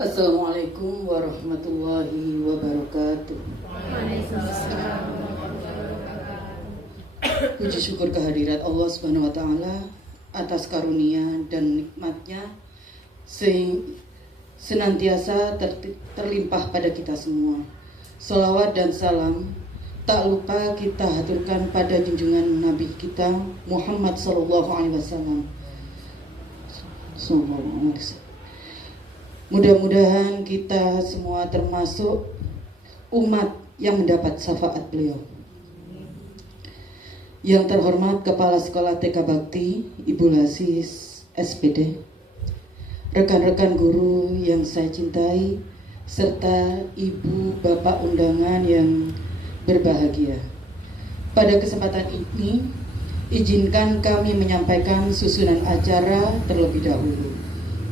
Assalamualaikum warahmatullahi wabarakatuh. Puji syukur kehadirat Allah Subhanahu wa taala atas karunia dan nikmatnya senantiasa terlimpah pada kita semua. Salawat dan salam tak lupa kita haturkan pada junjungan Nabi kita Muhammad sallallahu alaihi wasallam. Mudah-mudahan kita semua termasuk umat yang mendapat syafaat beliau. Yang terhormat Kepala Sekolah TK Bakti, Ibu Lasis SPD, rekan-rekan guru yang saya cintai, serta ibu bapak undangan yang berbahagia. Pada kesempatan ini, izinkan kami menyampaikan susunan acara terlebih dahulu.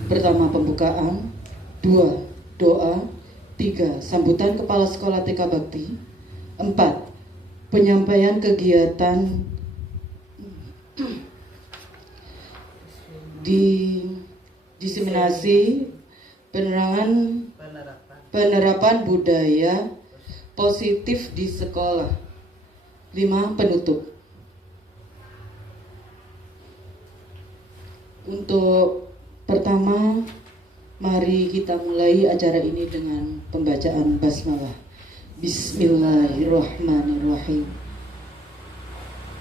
Pertama, pembukaan. 2. Doa. 3. Sambutan Kepala Sekolah TK Bakti. 4. Penyampaian kegiatan diseminasi penerapan budaya positif di sekolah. 5. Penutup. Untuk pertama, mari kita mulai acara ini dengan pembacaan basmalah. Bismillahirrahmanirrahim.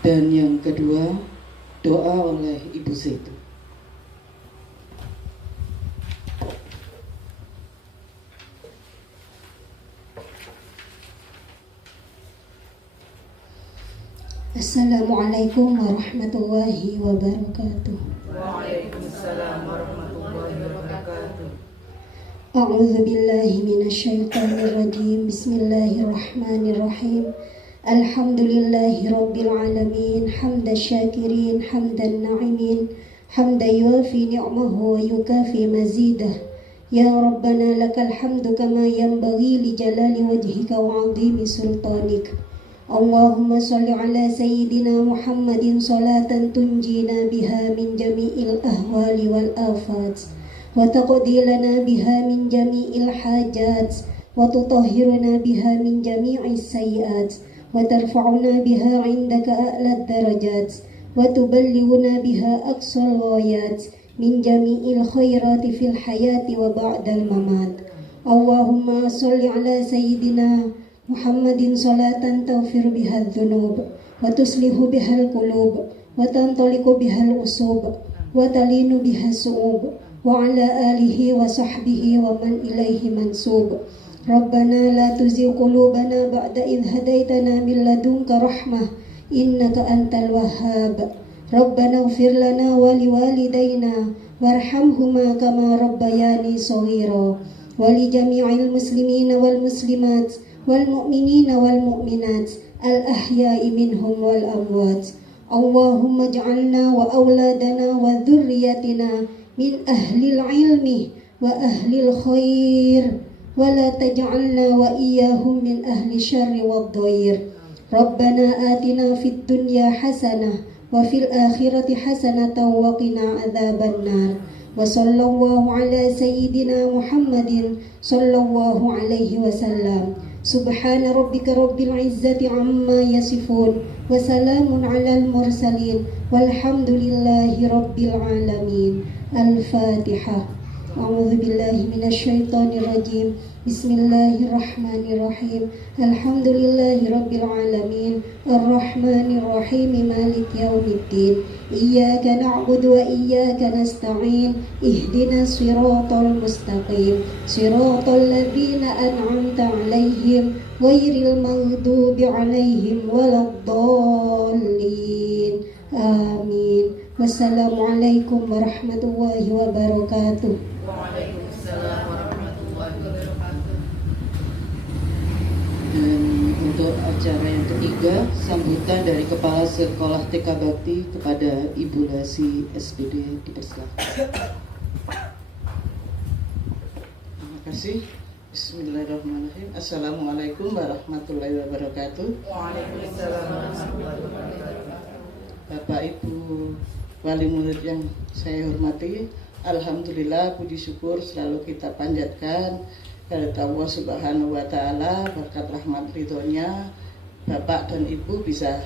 Dan yang kedua, doa oleh Ibu Zaitu. Assalamualaikum warahmatullahi wabarakatuh. Waalaikumsalam warahmatullahi wabarakatuh. A'udzu billahi minasyaitonir rajim. Bismillahirrahmanirrahim. Alhamdulillahi rabbil alamin. Hamdan syakirin, hamdan na'imin, hamdan yuafi ni'mahu wa yukafi mazidah. Ya Rabbana lakal hamdu kama yanbaghi li jalali wajhika wa 'azimi sultanik. Allahumma salli ala sayyidina Muhammadin salatan tunjina biha min jami'il ahwali wal afat wa taqdi lana biha min jami'il hajat wa tutahhiruna biha min jami'is sayyiat wa tarfa'una biha 'indaka a'la darajat wa tuballighuna biha aqsal ghayat min jami'il khairati fil hayati wa ba'dal mamat. Allahumma salli ala sayyidina Muhammadin salatan taghfir biha dzunub wa tuslihu bihal qulub wa tantaliqu bihal usub wa talinu biha su'ub wa ala alihi wa sahbihi wa man ilaihi mansub. Rabbana la tuzigh qulubana ba'da idh hadaitana min ladunka rahmah innaka antal wahhab. Rabbana ighfir lana wa liwalidayna warhamhuma kama rabbayani shaghira wa li jami'il muslimina wal muslimat wal mu'minina wal mu'minat al ahya'i minhum wal amwat. Allahumma ij'alna wa auladana wa dhurriyyatina min ahlil ilmi wa ahlil khair wa la taj'alna wa iyyahum min ahli syarri wad dhair. Rabbana atina fid dunya hasanah wa fil akhirati hasanatan wa qina adzabannar. Wa sallallahu ala sayyidina Muhammadin sallallahu alaihi wasallam. Subhana rabbika rabbil izzati amma yasifun wa salamun alal mursalin walhamdulillahi rabbil alamin. Al-Fatihah. A'udzu billahi minasyaitonir rajim. Bismillahirrahmanirrahim. Alhamdulillahi rabbil alamin. Arrahmanir rahim. Maliki yaumiddin. Iyyaka na'budu wa iyyaka nasta'in. Ihdinas siratal mustaqim. Siratal ladzina an'amta 'alaihim ghairil maghdubi 'alaihim waladdallin. Amin. Wassalamualaikum warahmatullahi wabarakatuh. Waalaikumsalam warahmatullahi wabarakatuh. Dan untuk acara yang ketiga, sambutan dari Kepala Sekolah TK Bakti kepada Ibu Lasi SPD dipersilakan. Terima kasih. Bismillahirrahmanirrahim. Assalamualaikum warahmatullahi wabarakatuh. Waalaikumsalam warahmatullahi wabarakatuh. Bapak Ibu wali murid yang saya hormati, Alhamdulillah, puji syukur selalu kita panjatkan dari Allah Subhanahu wa Ta'ala, berkat rahmat ridhonya Bapak dan Ibu bisa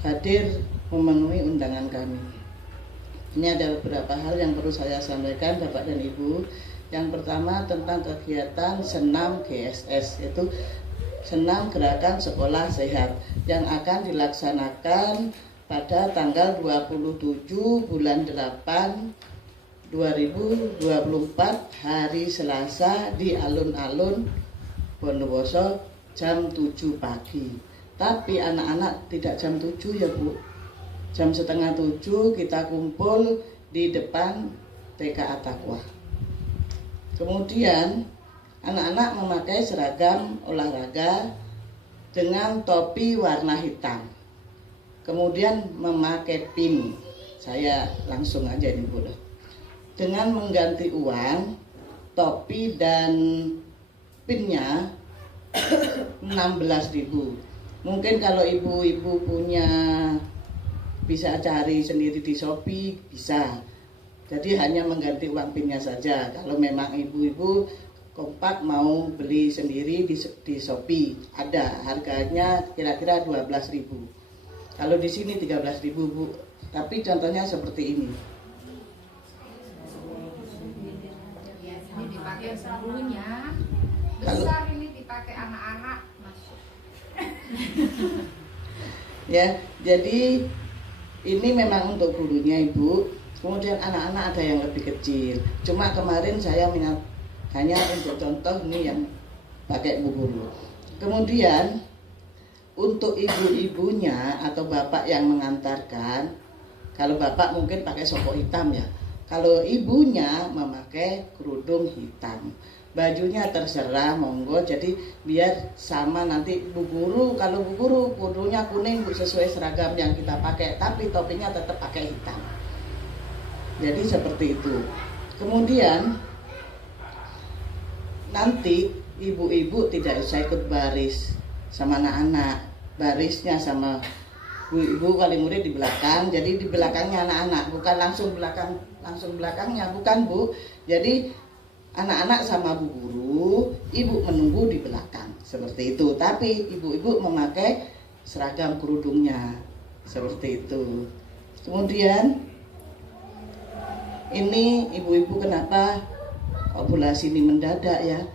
hadir memenuhi undangan kami. Ini ada beberapa hal yang perlu saya sampaikan Bapak dan Ibu. Yang pertama tentang kegiatan senam GSS, yaitu senam gerakan sekolah sehat yang akan dilaksanakan pada tanggal 27 bulan 8 2024 hari Selasa di alun-alun Bondowoso jam 7 pagi. Tapi anak-anak tidak jam 7 ya Bu. Jam setengah 7 kita kumpul di depan TK At-Taqwa. Kemudian anak-anak memakai seragam olahraga dengan topi warna hitam. Kemudian memakai pin. Saya langsung aja ini Bu. Dengan mengganti uang, topi dan pinnya 16.000. Mungkin kalau ibu-ibu punya bisa cari sendiri di Shopee, bisa. Jadi hanya mengganti uang pinnya saja. Kalau memang ibu-ibu kompak mau beli sendiri di Shopee, ada harganya kira-kira 12.000. Kalau di sini 13.000 Bu. Tapi contohnya seperti ini. Ini dipakai gurunya, besar ini dipakai anak-anak masuk. Ya, jadi ini memang untuk gurunya Ibu. Kemudian anak-anak ada yang lebih kecil. Cuma kemarin saya minat hanya untuk contoh ini yang pakai bu guru. Kemudian untuk ibu-ibunya atau bapak yang mengantarkan, kalau bapak mungkin pakai soko hitam ya. Kalau ibunya memakai kerudung hitam. Bajunya terserah monggo, jadi biar sama nanti bu guru. Kalau bu guru kerudungnya kuning sesuai seragam yang kita pakai, tapi topinya tetap pakai hitam. Jadi seperti itu. Kemudian nanti ibu-ibu tidak usah ikut baris sama anak-anak, barisnya sama ibu kali murid di belakang. Jadi di belakangnya anak-anak, bukan langsung belakangnya, bukan Bu. Jadi anak-anak sama bu guru, ibu menunggu di belakang seperti itu. Tapi ibu-ibu memakai seragam kerudungnya seperti itu. Kemudian ini ibu-ibu kenapa ovulasi ini mendadak ya?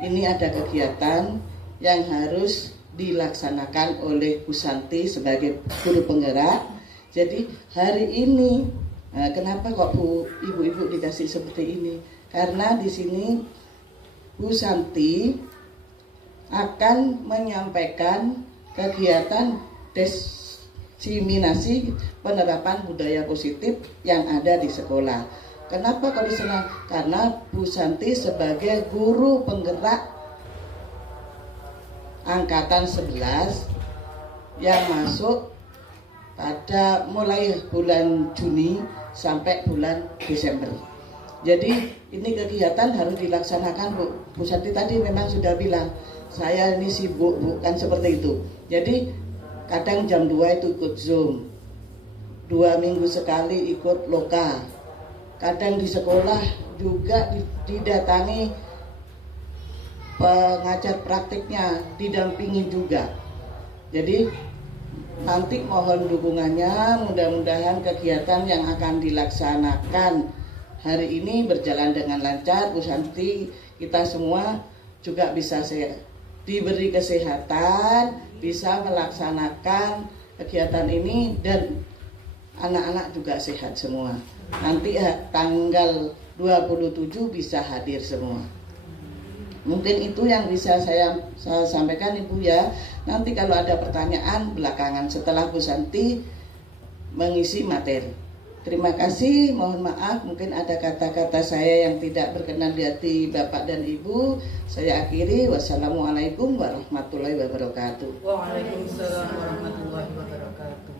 Ini ada kegiatan yang harus dilaksanakan oleh Bu Santi sebagai guru penggerak. Jadi hari ini kenapa kok Bu ibu-ibu dikasih seperti ini? Karena di sini Bu Santi akan menyampaikan kegiatan diseminasi penerapan budaya positif yang ada di sekolah. Kenapa kok di sana? Karena Bu Santi sebagai guru penggerak angkatan 11 yang masuk pada mulai bulan Juni sampai bulan Desember. Jadi ini kegiatan harus dilaksanakan Bu. Bu Santi tadi memang sudah bilang, saya ini sibuk bukan seperti itu. Jadi kadang jam 2 itu ikut Zoom, 2 minggu sekali ikut loka. Kadang di sekolah juga didatangi pengajar praktiknya, didampingi juga. Jadi nanti mohon dukungannya, mudah-mudahan kegiatan yang akan dilaksanakan hari ini berjalan dengan lancar. Bu Santi, kita semua juga bisa diberi kesehatan, bisa melaksanakan kegiatan ini dan anak-anak juga sehat semua. Nanti tanggal 27 bisa hadir semua. Mungkin itu yang bisa saya sampaikan Ibu ya. Nanti kalau ada pertanyaan belakangan setelah Bu Santi mengisi materi. Terima kasih, mohon maaf mungkin ada kata-kata saya yang tidak berkenan di hati Bapak dan Ibu. Saya akhiri, wassalamualaikum warahmatullahi wabarakatuh. Waalaikumsalam warahmatullahi wabarakatuh.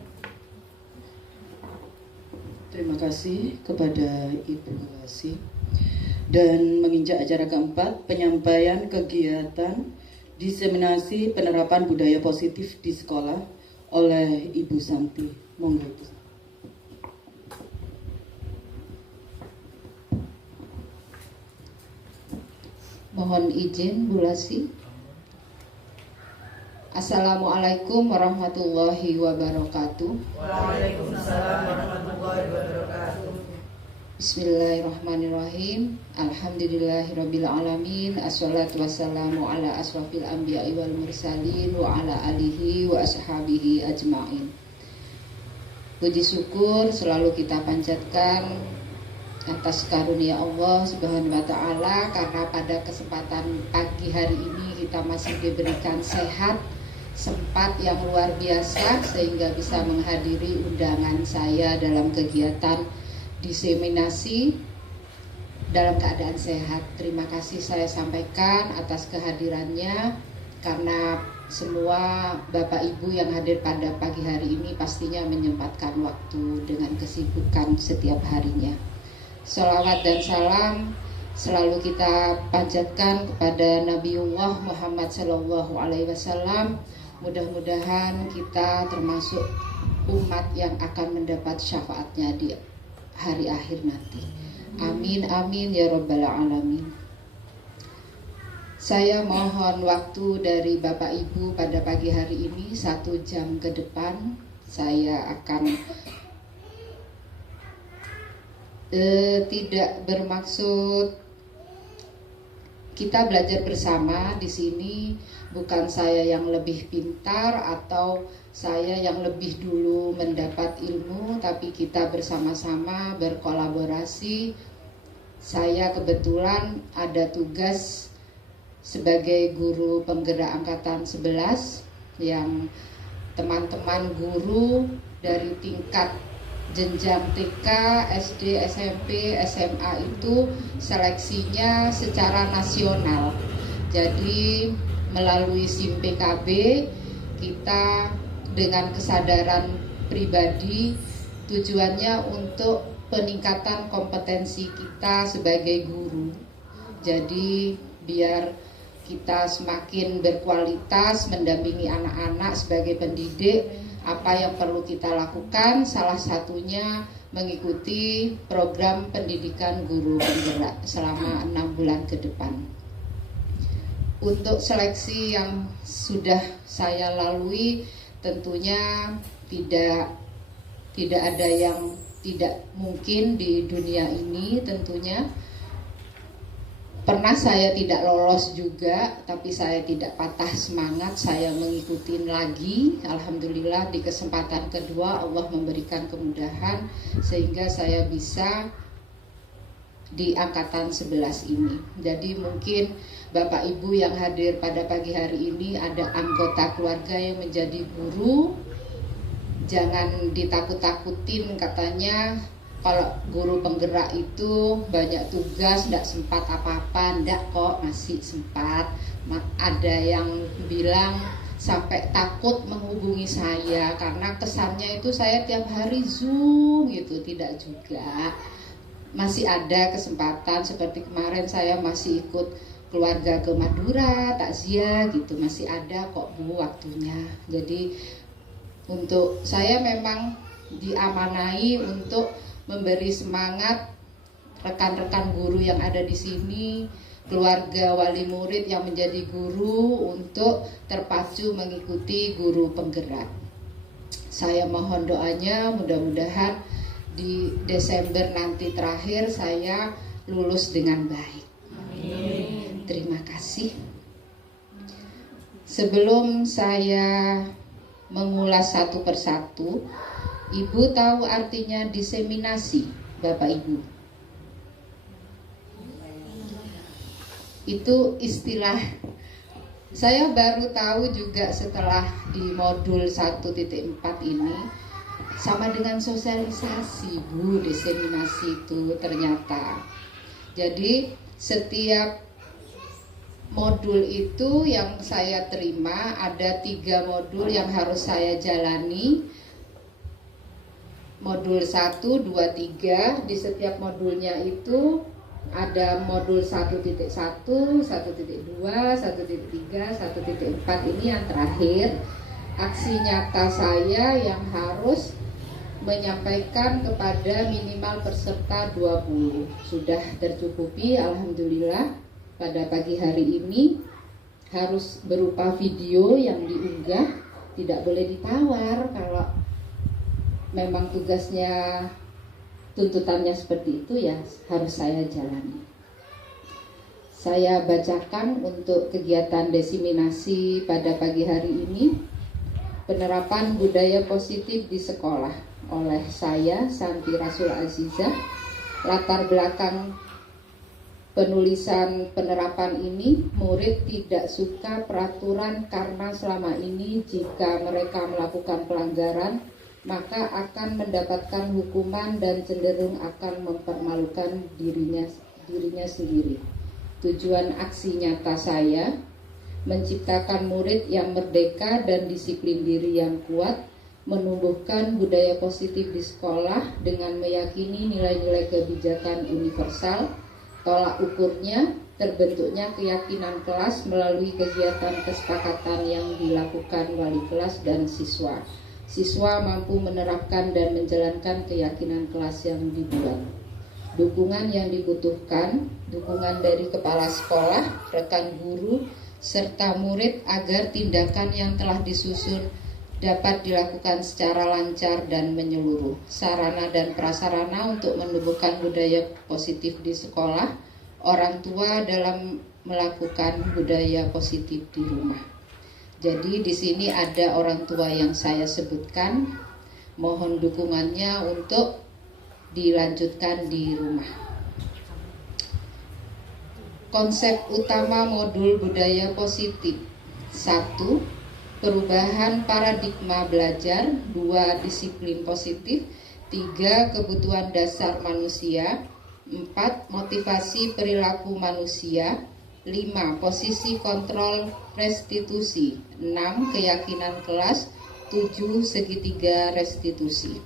Terima kasih kepada Ibu Wasi. Dan menginjak acara keempat, penyampaian kegiatan diseminasi penerapan budaya positif di sekolah oleh Ibu Santi. Monggo Ibu. Mohon izin Bu Lasi. Assalamualaikum warahmatullahi wabarakatuh. Waalaikumsalam warahmatullahi wabarakatuh. Bismillahirrahmanirrahim. Alhamdulillahirabbil alamin. Assalatu wassalamu ala asrofil anbiya'i wal mursalin wa ala alihi wa ashabihi ajma'in. Puji syukur selalu kita panjatkan atas karunia Allah Subhanahu wa taala, karena pada kesempatan pagi hari ini kita masih diberikan sehat, sempat yang luar biasa sehingga bisa menghadiri undangan saya dalam kegiatan diseminasi dalam keadaan sehat. Terima kasih saya sampaikan atas kehadirannya, karena semua Bapak Ibu yang hadir pada pagi hari ini pastinya menyempatkan waktu dengan kesibukan setiap harinya. Sholawat dan salam selalu kita panjatkan kepada Nabiullah Muhammad SAW. Mudah-mudahan kita termasuk umat yang akan mendapat syafaatnya di hari akhir nanti. Amin amin ya rabbal alamin. Saya mohon waktu dari Bapak Ibu pada pagi hari ini 1 jam ke depan. Saya akan tidak bermaksud kita belajar bersama di sini. Bukan saya yang lebih pintar atau saya yang lebih dulu mendapat ilmu, tapi kita bersama-sama berkolaborasi. Saya kebetulan ada tugas sebagai guru penggerak angkatan 11 yang teman-teman guru dari tingkat jenjang TK, SD, SMP, SMA itu seleksinya secara nasional. Jadi melalui SIM PKB kita dengan kesadaran pribadi tujuannya untuk peningkatan kompetensi kita sebagai guru. Jadi biar kita semakin berkualitas mendampingi anak-anak sebagai pendidik. Apa yang perlu kita lakukan? Salah satunya mengikuti program pendidikan guru penggerak selama 6 bulan ke depan. Untuk seleksi yang sudah saya lalui, tentunya tidak ada yang tidak mungkin di dunia ini tentunya. Pernah saya tidak lolos juga, tapi saya tidak patah semangat, saya mengikuti lagi. Alhamdulillah di kesempatan kedua Allah memberikan kemudahan sehingga saya bisa di angkatan 11 ini. Jadi mungkin Bapak Ibu yang hadir pada pagi hari ini ada anggota keluarga yang menjadi guru. Jangan ditakut-takutin katanya kalau guru penggerak itu banyak tugas, tidak sempat apa-apa. Tidak kok, masih sempat. Ada yang bilang sampai takut menghubungi saya karena kesannya itu saya tiap hari Zoom gitu. Tidak juga, masih ada kesempatan. Seperti kemarin saya masih ikut keluarga ke Madura, takziah gitu. Masih ada kok Bu waktunya. Jadi untuk saya memang diamanai untuk memberi semangat rekan-rekan guru yang ada di sini, keluarga wali murid yang menjadi guru untuk terpacu mengikuti guru penggerak. Saya mohon doanya mudah-mudahan di Desember nanti terakhir saya lulus dengan baik. Amin. Terima kasih. Sebelum saya mengulas satu persatu, Ibu tahu artinya diseminasi, Bapak Ibu? Itu istilah saya baru tahu juga setelah di modul 1.4 ini. Sama dengan sosialisasi Bu, diseminasi itu ternyata. Jadi setiap modul itu yang saya terima ada 3 modul yang harus saya jalani. Modul 1, 2, 3. Di setiap modulnya itu ada modul 1.1, 1.2, 1.3, 1.4. Ini yang terakhir. Aksi nyata saya yang harus menyampaikan kepada minimal peserta 20. Sudah tercukupi, alhamdulillah. pada pagi hari ini harus berupa video yang diunggah, tidak boleh ditawar. Kalau memang tugasnya, tuntutannya seperti itu, ya harus saya jalani. Saya bacakan untuk kegiatan diseminasi pada pagi hari ini, penerapan budaya positif di sekolah oleh saya, Santi Rasul Azizah. Latar belakang penulisan penerapan ini, murid tidak suka peraturan karena selama ini jika mereka melakukan pelanggaran, maka akan mendapatkan hukuman dan cenderung akan mempermalukan dirinya sendiri. Tujuan aksi nyata saya menciptakan murid yang merdeka dan disiplin diri yang kuat, menumbuhkan budaya positif di sekolah dengan meyakini nilai-nilai kebijakan universal. Tolak ukurnya terbentuknya keyakinan kelas melalui kegiatan kesepakatan yang dilakukan wali kelas dan siswa. Siswa mampu menerapkan dan menjalankan keyakinan kelas yang dibuat. Dukungan yang dibutuhkan, dukungan dari kepala sekolah, rekan guru, serta murid agar tindakan yang telah disusun dapat dilakukan secara lancar dan menyeluruh. Sarana dan prasarana untuk menumbuhkan budaya positif di sekolah, orang tua dalam melakukan budaya positif di rumah. Jadi di sini ada orang tua yang saya sebutkan, mohon dukungannya untuk dilanjutkan di rumah. Konsep utama modul budaya positif: 1. Perubahan paradigma belajar. 2. Disiplin positif. 3. Kebutuhan dasar manusia. 4. Motivasi perilaku manusia. 5. Posisi kontrol restitusi. 6. Keyakinan kelas. 7. Segitiga restitusi.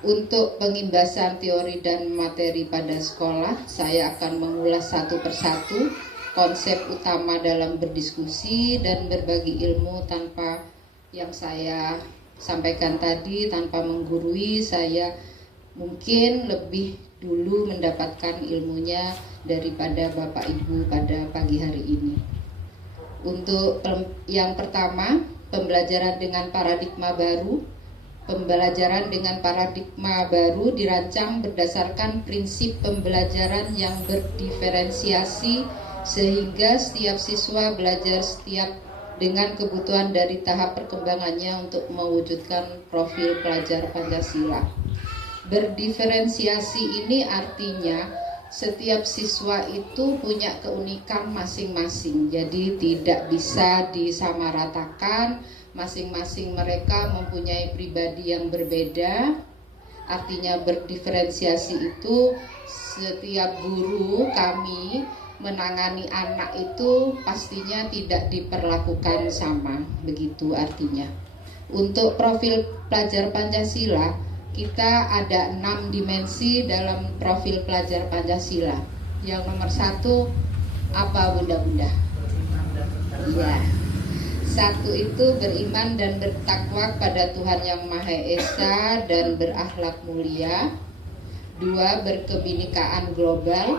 Untuk pengimbasan teori dan materi pada sekolah, saya akan mengulas satu persatu konsep utama dalam berdiskusi dan berbagi ilmu tanpa yang saya sampaikan tadi, tanpa menggurui. Saya mungkin lebih dulu mendapatkan ilmunya daripada Bapak Ibu pada pagi hari ini. Untuk yang pertama, pembelajaran dengan paradigma baru. Pembelajaran dengan paradigma baru dirancang berdasarkan prinsip pembelajaran yang berdiferensiasi sehingga setiap siswa belajar setiap dengan kebutuhan dari tahap perkembangannya untuk mewujudkan profil pelajar Pancasila. Berdiferensiasi ini artinya setiap siswa itu punya keunikan masing-masing, jadi tidak bisa disamaratakan. Masing-masing mereka mempunyai pribadi yang berbeda. Artinya berdiferensiasi itu setiap guru kami menangani anak itu pastinya tidak diperlakukan sama, begitu artinya. Untuk profil pelajar Pancasila, kita ada 6 dimensi dalam profil pelajar Pancasila. Yang nomor 1 apa, Bunda-bunda? Iya. 1 itu beriman dan bertakwa pada Tuhan Yang Maha Esa dan berakhlak mulia. 2 berkebinekaan global.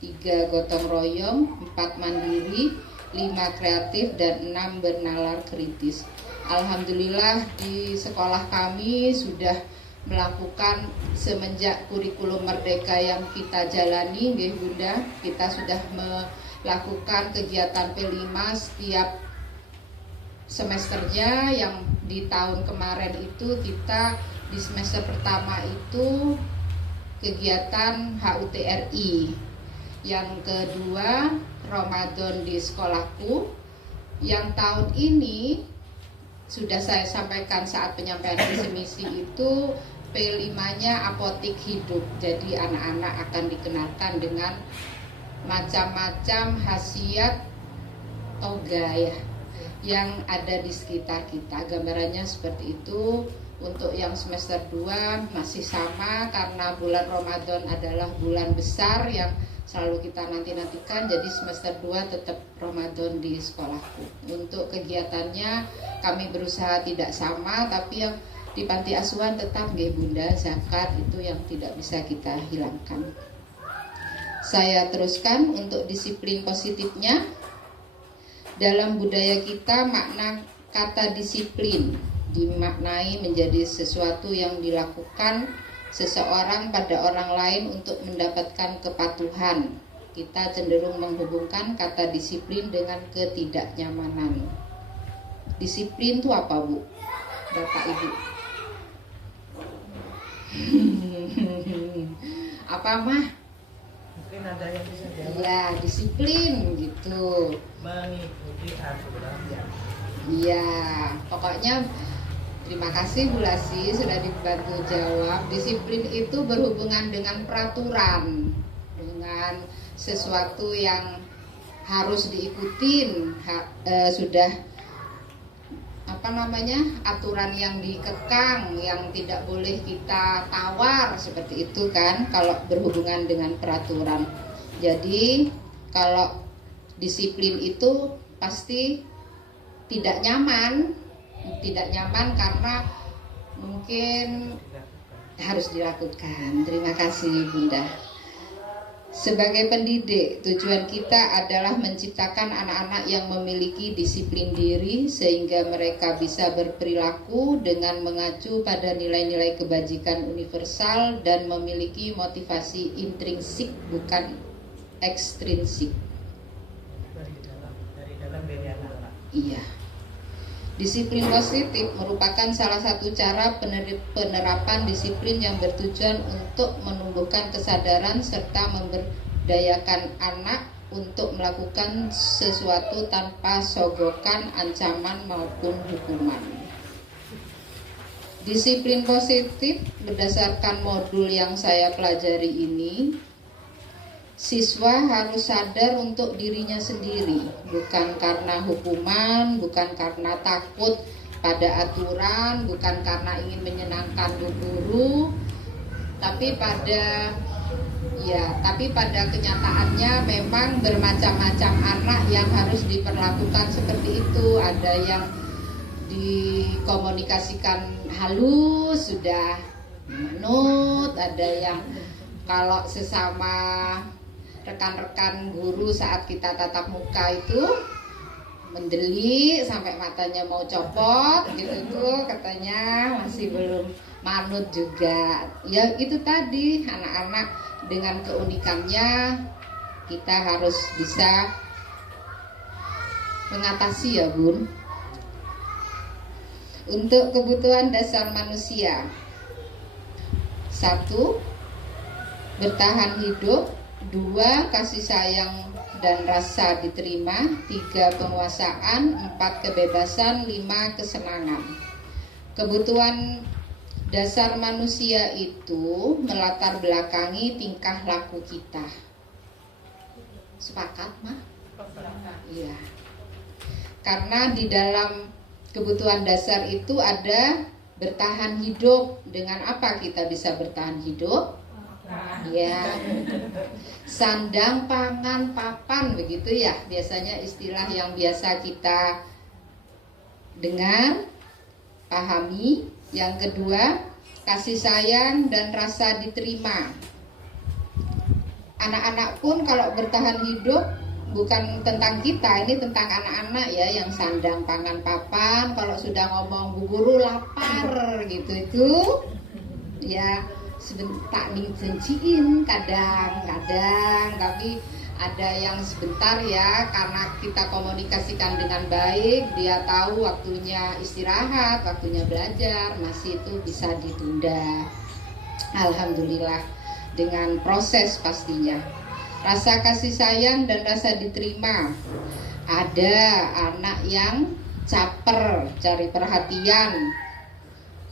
3 gotong royong. 4 mandiri. 5 kreatif dan 6 bernalar kritis. Alhamdulillah di sekolah kami sudah melakukan semenjak kurikulum merdeka yang kita jalani, nggih Bunda, kita sudah melakukan kegiatan P5 setiap semesternya. Yang di tahun kemarin itu kita di semester pertama itu kegiatan HUTRI, yang kedua Ramadan di sekolahku. Yang tahun ini sudah saya sampaikan saat penyampaian visi misi itu P5-nya apotik hidup. Jadi anak-anak akan dikenalkan dengan macam-macam khasiat toga ya yang ada di sekitar kita. Gambarannya seperti itu. Untuk yang semester 2 masih sama karena bulan Ramadan adalah bulan besar yang selalu kita nanti-nantikan. Jadi semester 2 tetap Ramadan di sekolahku. Untuk kegiatannya kami berusaha tidak sama, tapi yang di panti asuhan tetap nggih Bunda, zakat itu yang tidak bisa kita hilangkan. Saya teruskan untuk disiplin positifnya. Dalam budaya kita, makna kata disiplin dimaknai menjadi sesuatu yang dilakukan seseorang pada orang lain untuk mendapatkan kepatuhan. Kita cenderung menghubungkan kata disiplin dengan ketidaknyamanan. Disiplin itu apa, Bu? Bapak Ibu? Apa, Mah? Mungkin ada yang bisa jawab. Ya, disiplin gitu. Mengikuti aturan. Iya, pokoknya terima kasih Bu Lasi sudah dibantu jawab. Disiplin itu berhubungan dengan peraturan, dengan sesuatu yang harus diikutin, sudah aturan yang dikekang, yang tidak boleh kita tawar, seperti itu kan kalau berhubungan dengan peraturan. Jadi kalau disiplin itu pasti tidak nyaman karena mungkin harus dilakukan. Terima kasih Bunda. Sebagai pendidik, tujuan kita adalah menciptakan anak-anak yang memiliki disiplin diri sehingga mereka bisa berperilaku dengan mengacu pada nilai-nilai kebajikan universal dan memiliki motivasi intrinsik bukan ekstrinsik. Dari dalam diri anak-anak. Iya. Disiplin positif merupakan salah satu cara penerapan disiplin yang bertujuan untuk menumbuhkan kesadaran serta memberdayakan anak untuk melakukan sesuatu tanpa sogokan, ancaman maupun hukuman. Disiplin positif berdasarkan modul yang saya pelajari ini, siswa harus sadar untuk dirinya sendiri, bukan karena hukuman, bukan karena takut pada aturan, bukan karena ingin menyenangkan guru, tapi pada kenyataannya memang bermacam-macam anak yang harus diperlakukan seperti itu. Ada yang dikomunikasikan halus, sudah menut, ada yang kalau sesama rekan-rekan guru saat kita tatap muka itu mendelik sampai matanya mau copot gitu, katanya masih belum manut juga. Ya itu tadi, anak-anak dengan keunikannya kita harus bisa mengatasi ya Bun. Untuk kebutuhan dasar manusia, 1. Bertahan hidup, 2. Kasih sayang dan rasa diterima, 3. Penguasaan, 4. Kebebasan, 5. Kesenangan. Kebutuhan dasar manusia itu melatar belakangi tingkah laku kita. Sepakat, Mah? Iya. Karena di dalam kebutuhan dasar itu ada bertahan hidup. Dengan apa kita bisa bertahan hidup? Ya, sandang, pangan, papan, begitu ya biasanya istilah yang biasa kita dengar, pahami. Yang kedua, kasih sayang dan rasa diterima. Anak-anak pun kalau bertahan hidup bukan tentang kita, ini tentang anak-anak ya, yang sandang, pangan, papan. Kalau sudah ngomong Bu Guru lapar gitu itu ya sebentar dijanjiin kadang-kadang, tapi ada yang sebentar ya, karena kita komunikasikan dengan baik, dia tahu waktunya istirahat, waktunya belajar, masih itu bisa ditunda. Alhamdulillah dengan proses pastinya. Rasa kasih sayang dan rasa diterima. Ada anak yang caper, cari perhatian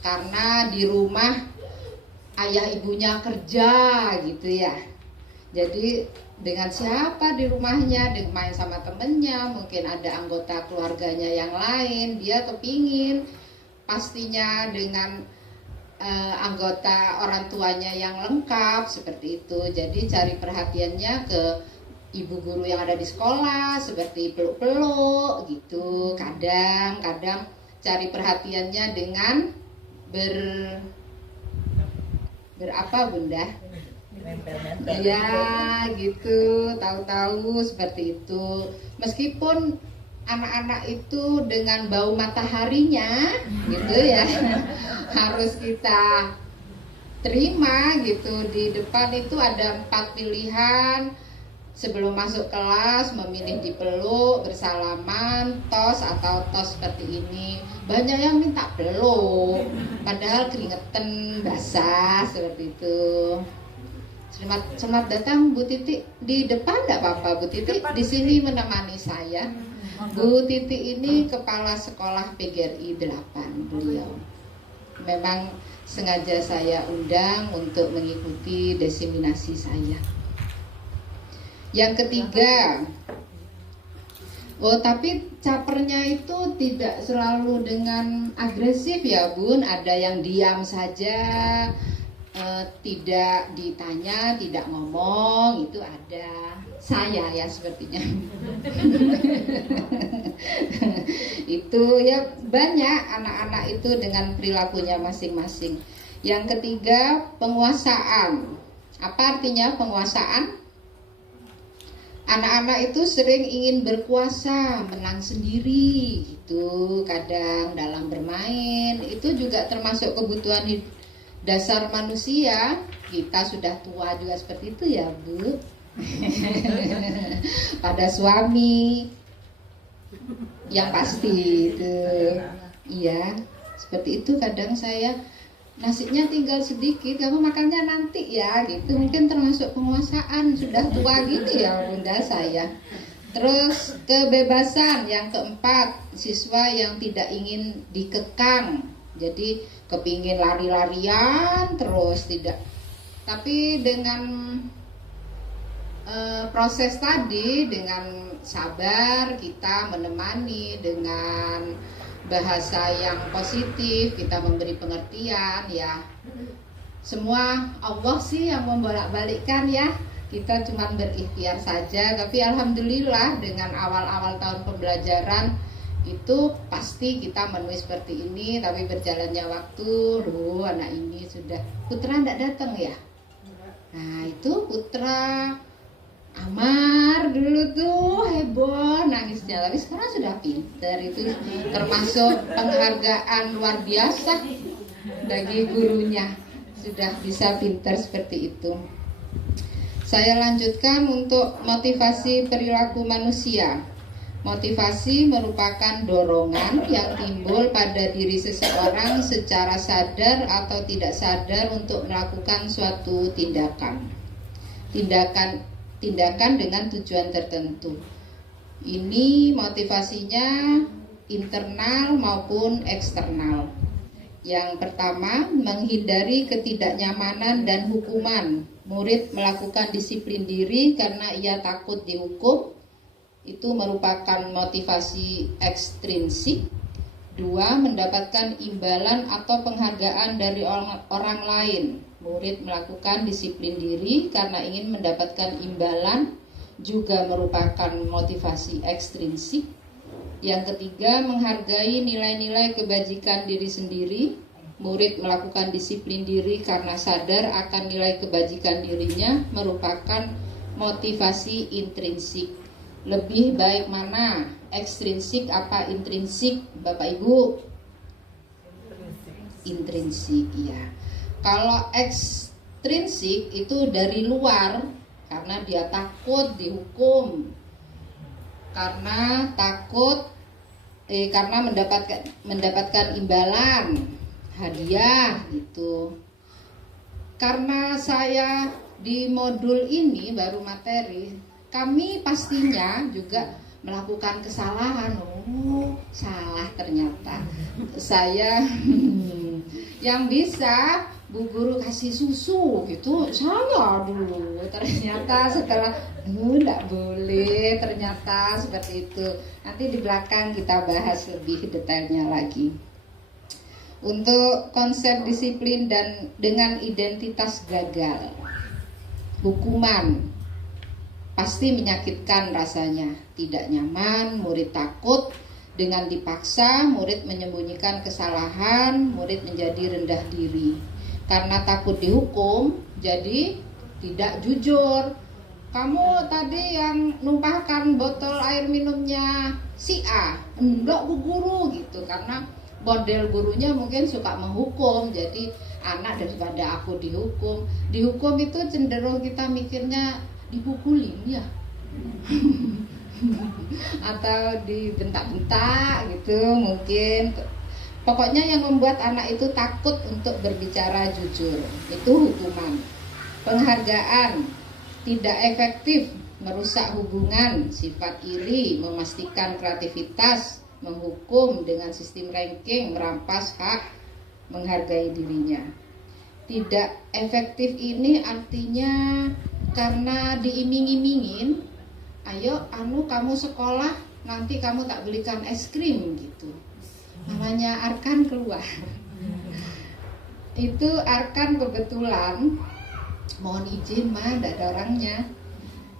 karena di rumah ayah ibunya kerja gitu ya. Jadi dengan siapa di rumahnya, dengan main sama temennya, mungkin ada anggota keluarganya yang lain, dia kepingin pastinya dengan anggota orang tuanya yang lengkap seperti itu. Jadi cari perhatiannya ke ibu guru yang ada di sekolah, seperti peluk-peluk gitu. Kadang-kadang cari perhatiannya dengan berapa Bunda? Nempel-nempel. Ya gitu, tahu-tahu seperti itu. Meskipun anak-anak itu dengan bau mataharinya gitu ya harus kita terima gitu. Di depan itu ada 4 pilihan. Sebelum masuk kelas memilih dipeluk, bersalaman, tos atau tos seperti ini. Banyak yang minta peluk, padahal keringetan basah seperti itu. Selamat datang Bu Titi. Di depan enggak apa-apa Bu Titi, di sini menemani saya. Bu Titi ini kepala sekolah PGRI 8 beliau. Memang sengaja saya undang untuk mengikuti diseminasi saya. Yang ketiga, tapi capernya itu tidak selalu dengan agresif ya Bun. Ada yang diam saja, tidak ditanya, tidak ngomong, itu ada. Saya ya sepertinya. Itu ya banyak anak-anak itu dengan perilakunya masing-masing. Yang ketiga, penguasaan. Apa artinya penguasaan? Anak-anak itu sering ingin berkuasa, menang sendiri gitu. Kadang dalam bermain, itu juga termasuk kebutuhan dasar manusia. Kita sudah tua juga seperti itu ya Bu. Pada suami yang pasti itu. Iya, seperti itu. Kadang saya nasinya tinggal sedikit, kamu makannya nanti ya gitu. Mungkin termasuk penguasaan, sudah tua gitu ya bunda saya. Terus kebebasan yang keempat, siswa yang tidak ingin dikekang. Jadi kepingin lari-larian terus tidak. Tapi dengan proses tadi, dengan sabar kita menemani, dengan bahasa yang positif, kita memberi pengertian ya. Semua Allah sih yang membolak-balikkan ya. Kita cuma berikhtiar saja. Tapi alhamdulillah dengan awal-awal tahun pembelajaran itu pasti kita menulis seperti ini. Tapi berjalannya waktu, anak ini sudah. Putra enggak datang ya? Nah itu Putra Amar dulu tuh heboh nangisnya, tapi sekarang sudah pintar. Itu termasuk penghargaan luar biasa bagi gurunya, sudah bisa pintar seperti itu. Saya lanjutkan untuk motivasi perilaku manusia. Motivasi merupakan dorongan yang timbul pada diri seseorang secara sadar atau tidak sadar untuk melakukan suatu tindakan dengan tujuan tertentu. Ini motivasinya internal maupun eksternal. Yang pertama, menghindari ketidaknyamanan dan hukuman. Murid melakukan disiplin diri karena ia takut dihukum. Itu merupakan motivasi ekstrinsik. Dua, mendapatkan imbalan atau penghargaan dari orang lain. Murid melakukan disiplin diri karena ingin mendapatkan imbalan, juga merupakan motivasi ekstrinsik. Yang ketiga, menghargai nilai-nilai kebajikan diri sendiri. Murid melakukan disiplin diri karena sadar akan nilai kebajikan dirinya, merupakan motivasi intrinsik. Lebih baik mana? Ekstrinsik apa intrinsik, Bapak Ibu? Intrinsik, ya. Kalau ekstrinsik itu dari luar, karena dia takut dihukum, karena takut, karena mendapatkan imbalan, hadiah gitu. Karena saya di modul ini baru materi, kami pastinya juga melakukan kesalahan. Salah ternyata. Saya yang bisa Bu guru kasih susu gitu, saya dulu. Ternyata setelah enggak boleh, ternyata seperti itu. Nanti di belakang kita bahas lebih detailnya lagi. Untuk konsep disiplin dan dengan identitas gagal, hukuman pasti menyakitkan rasanya, tidak nyaman, murid takut. Dengan dipaksa, murid menyembunyikan kesalahan, murid menjadi rendah diri. Karena takut dihukum, jadi tidak jujur. Kamu tadi yang numpahkan botol air minumnya si A, enggak Bu Guru gitu, karena model gurunya mungkin suka menghukum, jadi anak daripada aku dihukum itu cenderung kita mikirnya dipukulin ya atau dibentak-bentak gitu mungkin. Pokoknya yang membuat anak itu takut untuk berbicara jujur itu hukuman. Penghargaan tidak efektif, merusak hubungan, sifat iri, memastikan kreativitas, menghukum dengan sistem ranking, merampas hak menghargai dirinya. Tidak efektif ini artinya karena diiming-imingin, ayo kamu sekolah nanti kamu tak belikan es krim gitu. Namanya Arkan keluar. Itu Arkan kebetulan mohon izin mah tidak ada orangnya.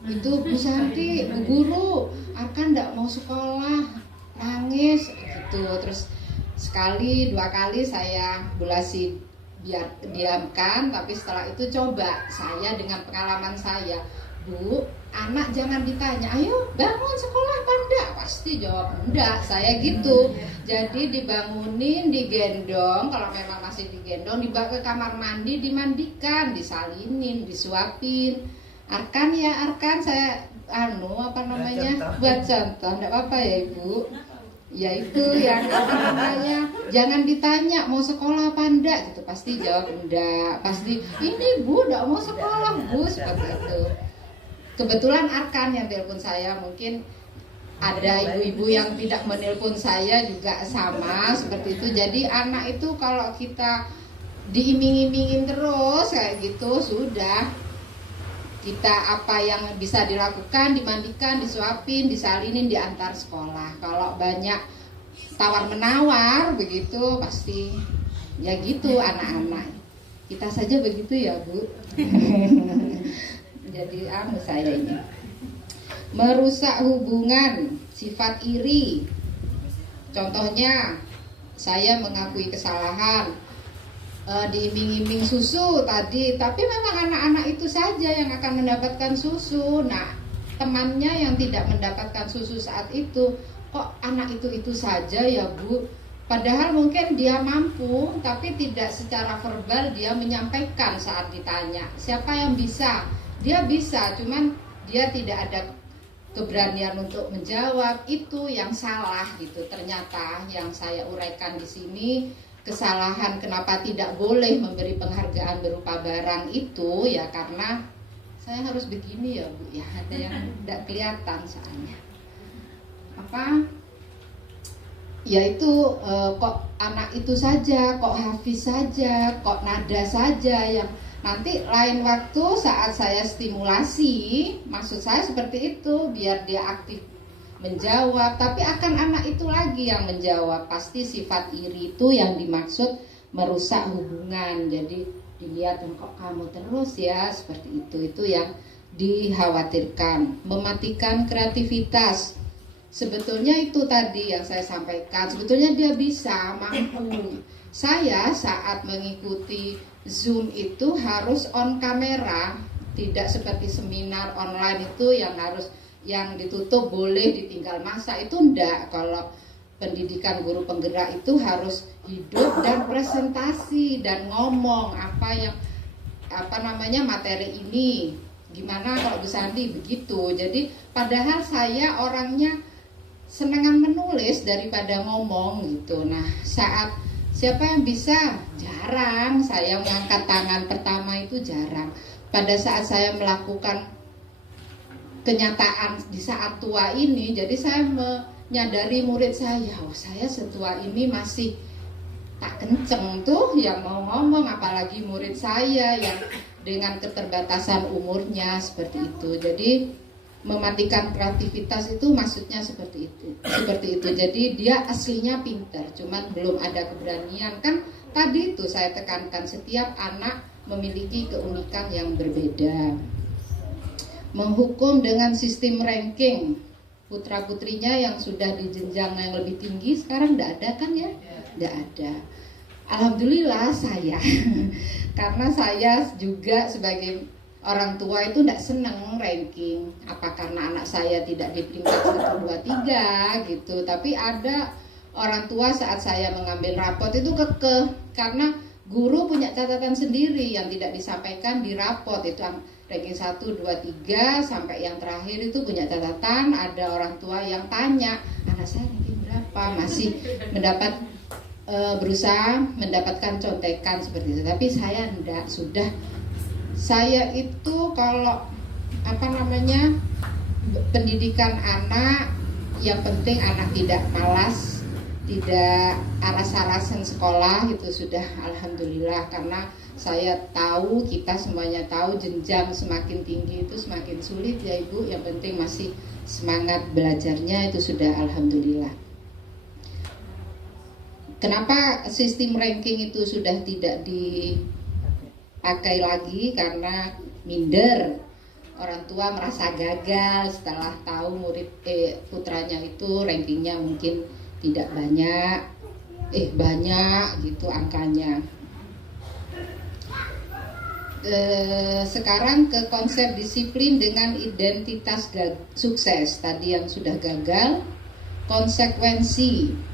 Itu Bu Santi, Bu Guru, Arkan tidak mau sekolah, nangis gitu. Terus sekali dua kali saya bulasi biar diamkan, tapi setelah itu coba saya dengan pengalaman saya, Bu, anak jangan ditanya, ayo bangun sekolah apa enggak? Pasti jawab enggak, saya gitu. Jadi dibangunin, digendong, kalau memang masih digendong, dibawa ke kamar mandi, dimandikan, disalinin, disuapin. Arkan ya, Arkan saya buat contoh, enggak apa-apa ya Ibu. Ya itu yang jangan ditanya mau sekolah apa enggak gitu, pasti jawab enggak. Pasti ini Bu enggak mau sekolah Bu, seperti itu. Kebetulan Arkan yang telepon saya, mungkin ada ibu-ibu yang tidak menelpon saya juga sama seperti itu. Jadi anak itu kalau kita diiming-imingin terus kayak gitu, sudah kita apa yang bisa dilakukan, dimandikan, disuapin, disalinin, diantar sekolah. Kalau banyak tawar-menawar begitu pasti ya gitu anak-anak. Kita saja begitu ya Bu. Jadi saya ini merusak hubungan, sifat iri. Contohnya saya mengakui kesalahan, diiming-iming susu tadi, tapi memang anak-anak itu saja yang akan mendapatkan susu. Nah, temannya yang tidak mendapatkan susu saat itu, kok anak itu saja ya Bu? Padahal mungkin dia mampu, tapi tidak secara verbal dia menyampaikan saat ditanya. Siapa yang bisa? Dia bisa, cuman dia tidak ada keberanian untuk menjawab. Itu yang salah gitu. Ternyata yang saya uraikan di sini, kesalahan kenapa tidak boleh memberi penghargaan berupa barang itu ya karena saya harus begini ya Bu, ya ada yang tidak kelihatan soalnya apa ya itu kok anak itu saja, kok hafiz saja, kok nada saja yang nanti lain waktu saat saya stimulasi, maksud saya seperti itu biar dia aktif menjawab, tapi akan anak itu lagi yang menjawab. Pasti sifat iri itu yang dimaksud merusak hubungan. Jadi dilihat kok kamu terus ya seperti itu yang dikhawatirkan. Mematikan kreativitas. Sebetulnya itu tadi yang saya sampaikan, sebetulnya dia bisa, mampu. Saya saat mengikuti Zoom itu harus on kamera, tidak seperti seminar online itu yang harus yang ditutup boleh ditinggal masa, itu enggak. Kalau pendidikan guru penggerak itu harus hidup dan presentasi dan ngomong materi ini gimana kalau Bu Sandi begitu. Jadi padahal saya orangnya senangan menulis daripada ngomong gitu. Nah saat siapa yang bisa? Jarang. Saya mengangkat tangan pertama itu jarang. Pada saat saya melakukan kenyataan di saat tua ini, jadi saya menyadari murid saya, saya setua ini masih tak kenceng tuh yang mau ngomong, apalagi murid saya yang dengan keterbatasan umurnya seperti itu. Jadi mematikan kreativitas itu maksudnya seperti itu. Jadi dia aslinya pintar, cuman belum ada keberanian. Kan tadi itu saya tekankan, setiap anak memiliki keunikan yang berbeda. Menghukum dengan sistem ranking. Putra-putrinya yang sudah di jenjang yang lebih tinggi sekarang tidak ada kan ya? Tidak ada. Alhamdulillah saya karena saya juga sebagai orang tua itu tidak seneng ranking, apa karena anak saya tidak di peringkat 1, 2, 3 gitu. Tapi ada orang tua saat saya mengambil rapot itu kekeh, karena guru punya catatan sendiri yang tidak disampaikan di rapot. Itu ranking 1, 2, 3 sampai yang terakhir itu punya catatan. Ada orang tua yang tanya, anak saya ranking berapa, masih berusaha mendapatkan contekan seperti itu. Tapi saya enggak, saya itu kalau pendidikan anak, yang penting anak tidak malas, tidak aras-arasan sekolah, itu sudah alhamdulillah. Karena saya tahu, kita semuanya tahu, jenjang semakin tinggi itu semakin sulit ya Ibu. Yang penting masih semangat belajarnya, itu sudah alhamdulillah. Kenapa sistem ranking itu sudah tidak dipakai lagi? Karena minder. Orang tua merasa gagal setelah tahu putranya itu rankingnya mungkin tidak banyak gitu angkanya. Sekarang ke konsep disiplin dengan identitas sukses. Tadi yang sudah gagal, konsekuensi.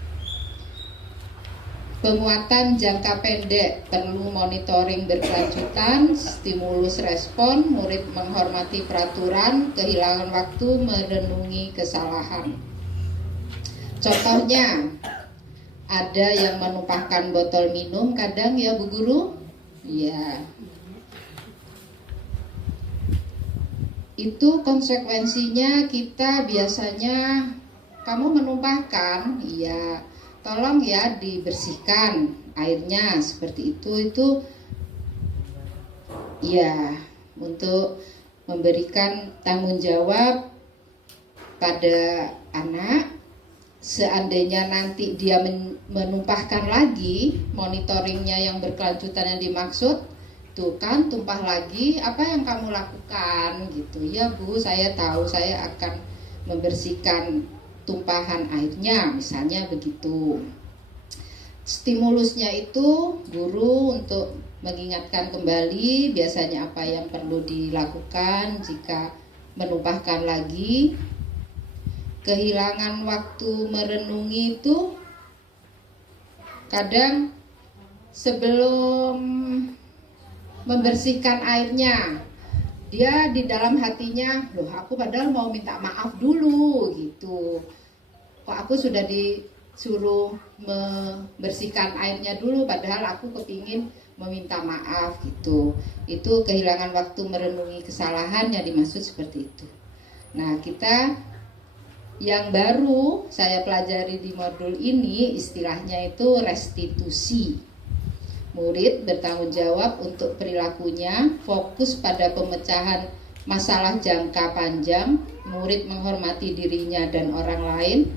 Penguatan jangka pendek, perlu monitoring berkelanjutan, stimulus respon, murid menghormati peraturan, kehilangan waktu merenungi kesalahan. Contohnya, ada yang menumpahkan botol minum kadang ya Bu Guru? Ya. Itu konsekuensinya kita biasanya, kamu menumpahkan, iya. Tolong ya dibersihkan airnya seperti itu ya, untuk memberikan tanggung jawab pada anak. Seandainya nanti dia menumpahkan lagi, monitoringnya yang berkelanjutan yang dimaksud, tuh kan tumpah lagi, apa yang kamu lakukan gitu ya Bu, saya tahu saya akan membersihkan tumpahan airnya, misalnya begitu. Stimulusnya itu guru untuk mengingatkan kembali biasanya apa yang perlu dilakukan jika menumpahkan lagi. Kehilangan waktu merenungi itu kadang sebelum membersihkan airnya, dia di dalam hatinya, loh aku padahal mau minta maaf dulu gitu. Kok aku sudah disuruh membersihkan airnya dulu, padahal aku kepingin meminta maaf gitu. Itu kehilangan waktu merenungi kesalahan yang dimaksud seperti itu. Nah, kita yang baru saya pelajari di modul ini istilahnya itu restitusi. Murid bertanggung jawab untuk perilakunya, fokus pada pemecahan masalah jangka panjang, murid menghormati dirinya dan orang lain,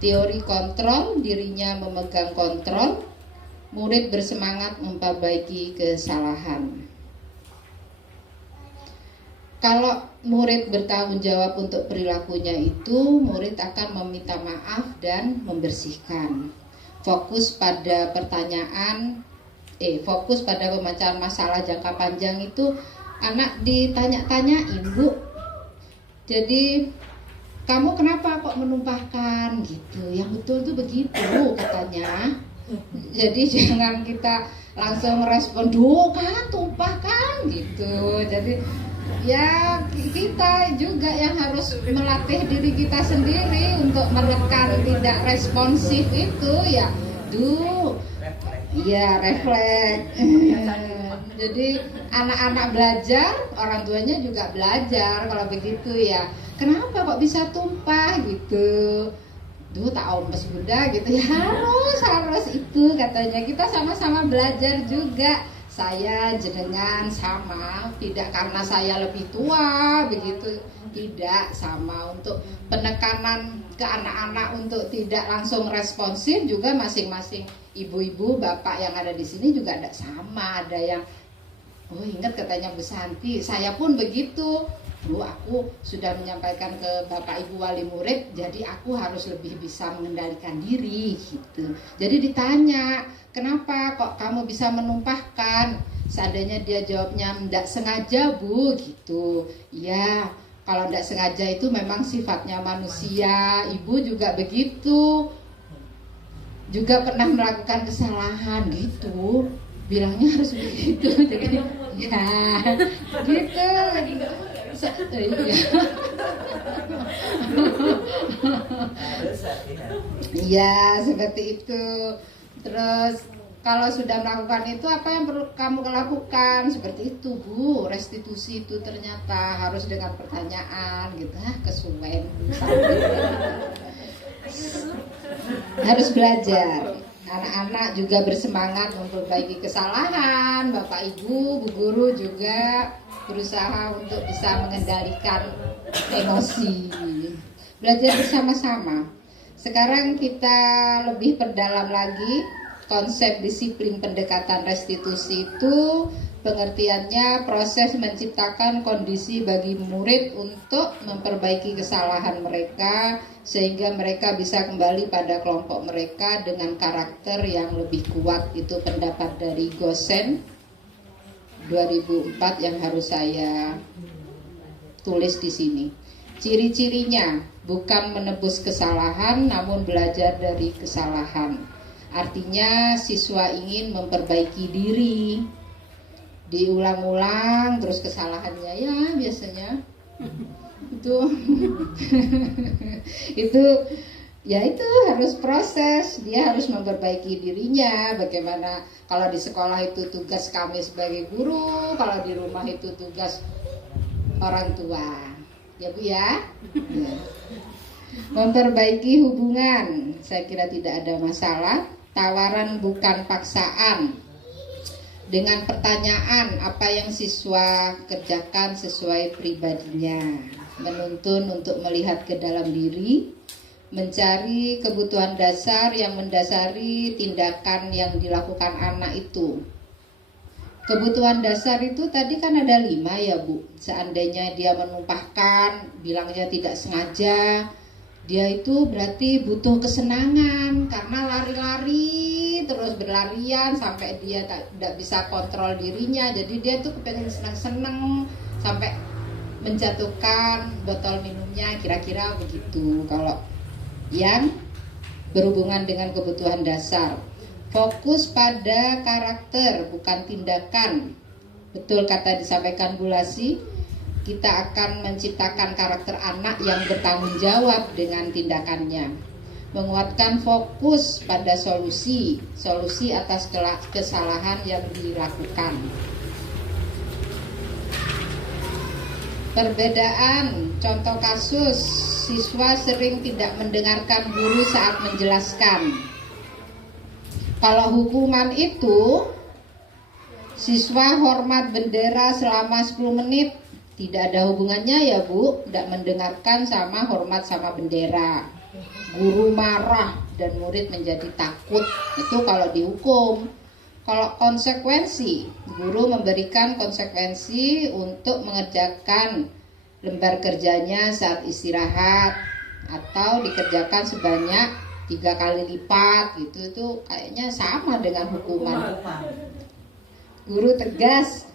teori kontrol, dirinya memegang kontrol, murid bersemangat memperbaiki kesalahan. Kalau murid bertanggung jawab untuk perilakunya itu, murid akan meminta maaf dan membersihkan. Fokus pada pemecahan masalah jangka panjang itu anak ditanya-tanyain, Bu, jadi kamu kenapa kok menumpahkan gitu, yang betul itu begitu katanya. Jadi jangan kita langsung respon, duh kan tumpah kan gitu. Jadi ya kita juga yang harus melatih diri kita sendiri untuk menekan tidak responsif itu ya, iya refleks. Jadi anak-anak belajar, orang tuanya juga belajar kalau begitu ya. Kenapa kok bisa tumpah gitu? Duh tak ompes bunda gitu ya, harus itu katanya. Kita sama-sama belajar juga. Saya jenengan sama, tidak karena saya lebih tua begitu, tidak, sama. Untuk penekanan ke anak-anak untuk tidak langsung responsif juga masing-masing ibu-ibu, bapak yang ada di sini juga ada sama. Ada yang ingat katanya Bu Santi, saya pun begitu. Bu, aku sudah menyampaikan ke Bapak Ibu wali murid, jadi aku harus lebih bisa mengendalikan diri gitu. Jadi ditanya, kenapa kok kamu bisa menumpahkan? Seandainya dia jawabnya enggak sengaja Bu gitu, ya kalau enggak sengaja itu memang sifatnya manusia. Ibu juga begitu, juga pernah melakukan kesalahan gitu, bilangnya harus begitu. Jadi ya gitu. Iya seperti itu. Terus kalau sudah melakukan itu, apa yang perlu kamu lakukan? Seperti itu Bu, restitusi itu ternyata harus dengan pertanyaan gitu. Kesuwen harus belajar. Anak-anak juga bersemangat memperbaiki kesalahan. Bapak Ibu, Bu Guru juga berusaha untuk bisa mengendalikan emosi. Belajar bersama-sama. Sekarang kita lebih perdalam lagi konsep disiplin pendekatan restitusi itu. Pengertiannya proses menciptakan kondisi bagi murid untuk memperbaiki kesalahan mereka sehingga mereka bisa kembali pada kelompok mereka dengan karakter yang lebih kuat. Itu pendapat dari Gosen 2004 yang harus saya tulis di sini. Ciri-cirinya bukan menebus kesalahan namun belajar dari kesalahan. Artinya siswa ingin memperbaiki diri, diulang-ulang terus kesalahannya ya biasanya itu itu harus proses. Dia harus memperbaiki dirinya. Bagaimana kalau di sekolah itu tugas kami sebagai guru, kalau di rumah itu tugas orang tua ya Bu ya. Memperbaiki hubungan, saya kira tidak ada masalah. Tawaran bukan paksaan. Dengan pertanyaan apa yang siswa kerjakan sesuai pribadinya. Menuntun untuk melihat ke dalam diri, mencari kebutuhan dasar yang mendasari tindakan yang dilakukan anak itu. Kebutuhan dasar itu tadi kan ada 5 ya Bu. Seandainya dia menumpahkan, bilangnya tidak sengaja, dia itu berarti butuh kesenangan karena lari-lari terus berlarian sampai dia tidak bisa kontrol dirinya. Jadi dia tuh kepengen senang-senang sampai menjatuhkan botol minumnya, kira-kira begitu. Kalau yang berhubungan dengan kebutuhan dasar, fokus pada karakter bukan tindakan. Betul kata disampaikan Bu Lasi, kita akan menciptakan karakter anak yang bertanggung jawab dengan tindakannya. Menguatkan fokus pada solusi atas kesalahan yang dilakukan. Perbedaan, contoh kasus, siswa sering tidak mendengarkan guru saat menjelaskan. Kalau hukuman itu, siswa hormat bendera selama 10 menit. Tidak ada hubungannya ya Bu, tidak mendengarkan sama hormat sama bendera. Guru marah dan murid menjadi takut. Itu kalau dihukum. Kalau konsekuensi, guru memberikan konsekuensi untuk mengerjakan lembar kerjanya saat istirahat atau dikerjakan sebanyak 3 kali lipat gitu. Itu kayaknya sama dengan hukuman. Guru tegas,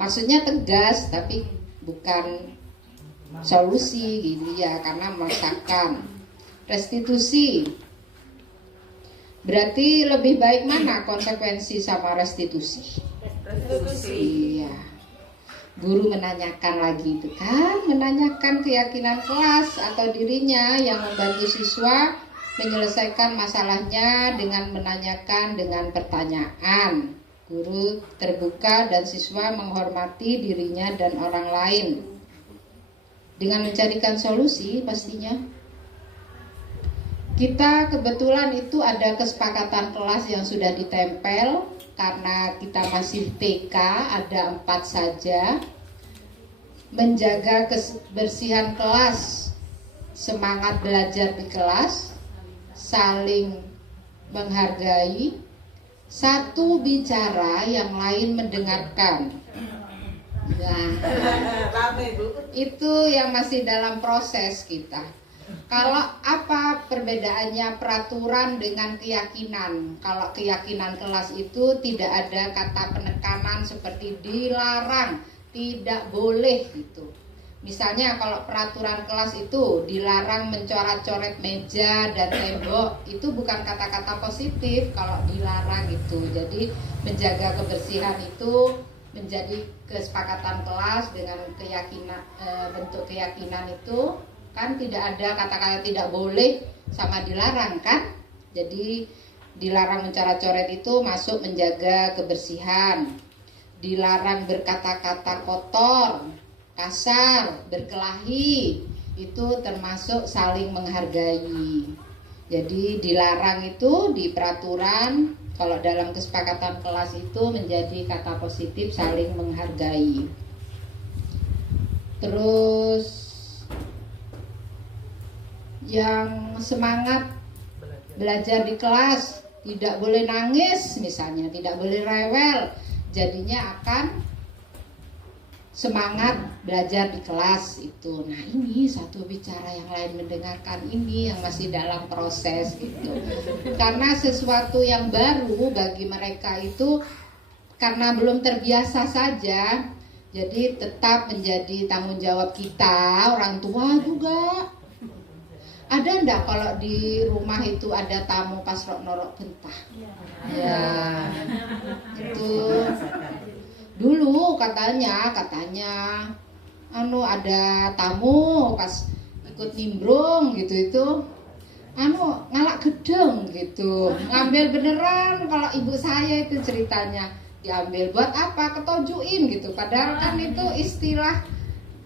maksudnya tegas tapi bukan solusi gitu ya, karena memaksakan. Restitusi berarti lebih baik mana konsekuensi sama restitusi? Iya. Guru menanyakan lagi itu kan, menanyakan keyakinan kelas atau dirinya yang membantu siswa menyelesaikan masalahnya dengan menanyakan dengan pertanyaan. Guru terbuka dan siswa menghormati dirinya dan orang lain dengan mencarikan solusi pastinya. Kita kebetulan itu ada kesepakatan kelas yang sudah ditempel karena kita masih TK, ada 4 saja. Menjaga kebersihan kelas, semangat belajar di kelas, saling menghargai, satu bicara yang lain mendengarkan. Nah, itu yang masih dalam proses kita. Kalau apa perbedaannya peraturan dengan keyakinan? Kalau keyakinan kelas itu tidak ada kata penekanan seperti dilarang, tidak boleh gitu. Misalnya kalau peraturan kelas itu dilarang mencoret-coret meja dan tembok, itu bukan kata-kata positif kalau dilarang itu. Jadi menjaga kebersihan itu menjadi kesepakatan kelas dengan keyakinan, bentuk keyakinan itu kan tidak ada kata-kata tidak boleh sama dilarang kan. Jadi dilarang mencoret-coret itu masuk menjaga kebersihan. Dilarang berkata-kata kotor, kasar, berkelahi, itu termasuk saling menghargai. Jadi dilarang itu di peraturan, kalau dalam kesepakatan kelas itu menjadi kata positif saling menghargai. Terus yang semangat belajar di kelas tidak boleh nangis misalnya, tidak boleh rewel, jadinya akan semangat belajar di kelas itu. Nah ini satu bicara, yang lain mendengarkan, ini yang masih dalam proses gitu. Karena sesuatu yang baru bagi mereka itu karena belum terbiasa saja, jadi tetap menjadi tanggung jawab kita orang tua juga. Ada enggak kalau di rumah itu ada tamu pas norok gentah? Ya, itu dulu katanya ada tamu pas ikut nimbrung gitu, itu ngalak gedeng gitu, ngambil beneran. Kalau ibu saya itu ceritanya diambil buat apa, ketojuin gitu, padahal kan itu istilah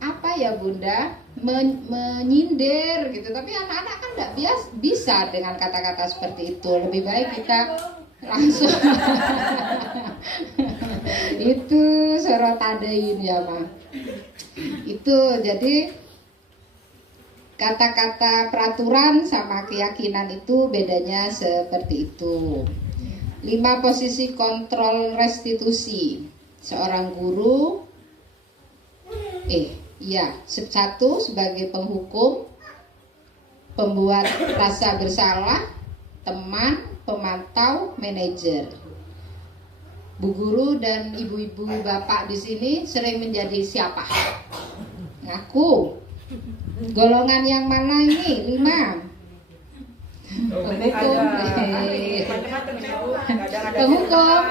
apa ya bunda, menyindir gitu. Tapi anak-anak kan nggak bisa dengan kata-kata seperti itu. Lebih baik kita langsung itu suara tadain ya mah. Itu jadi kata-kata peraturan sama keyakinan itu bedanya seperti itu. 5 posisi kontrol restitusi seorang guru. Satu sebagai penghukum, pembuat rasa bersalah, teman, pemantau, manajer. Bu guru dan ibu-ibu bapak di sini sering menjadi siapa? Ngaku. Golongan yang mana ini? 5. Penghukum. Penghukum.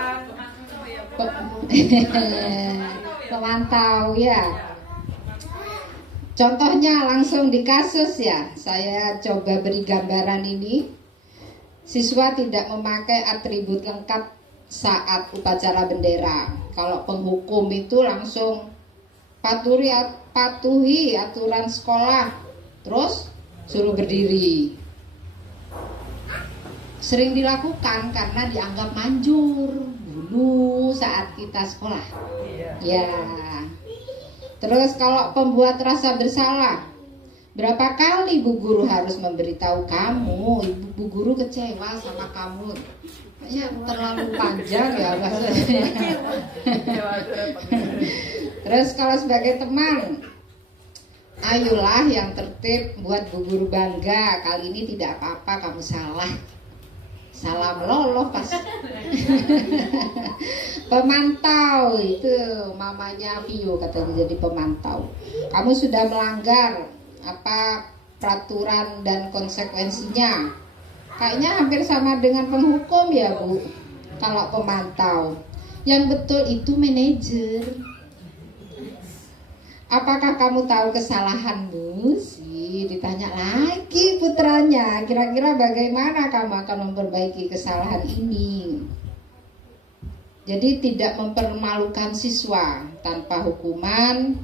Pemantau ya. Contohnya langsung di kasus ya. Saya coba beri gambaran ini. Siswa tidak memakai atribut lengkap saat upacara bendera. Kalau penghukum itu langsung patuhi aturan sekolah, terus suruh berdiri. Sering dilakukan karena dianggap manjur dulu saat kita sekolah. Ya. Terus kalau pembuat rasa bersalah, berapa kali bu guru harus memberitahu kamu, bu guru kecewa sama kamu. Ya terlalu panjang ya bahasanya. Terus kalau sebagai teman, ayolah yang tertib, buat bu guru bangga. Kali ini tidak apa-apa kamu salah. Salam loloh pas. Pemantau itu mamanya Vio katanya jadi pemantau. Kamu sudah melanggar apa peraturan dan konsekuensinya. Kayaknya hampir sama dengan penghukum ya Bu. Kalau pemantau, yang betul itu manajer. Apakah kamu tahu kesalahanmu? Ditanya lagi putranya, kira-kira bagaimana kamu akan memperbaiki kesalahan ini? Jadi tidak mempermalukan siswa tanpa hukuman.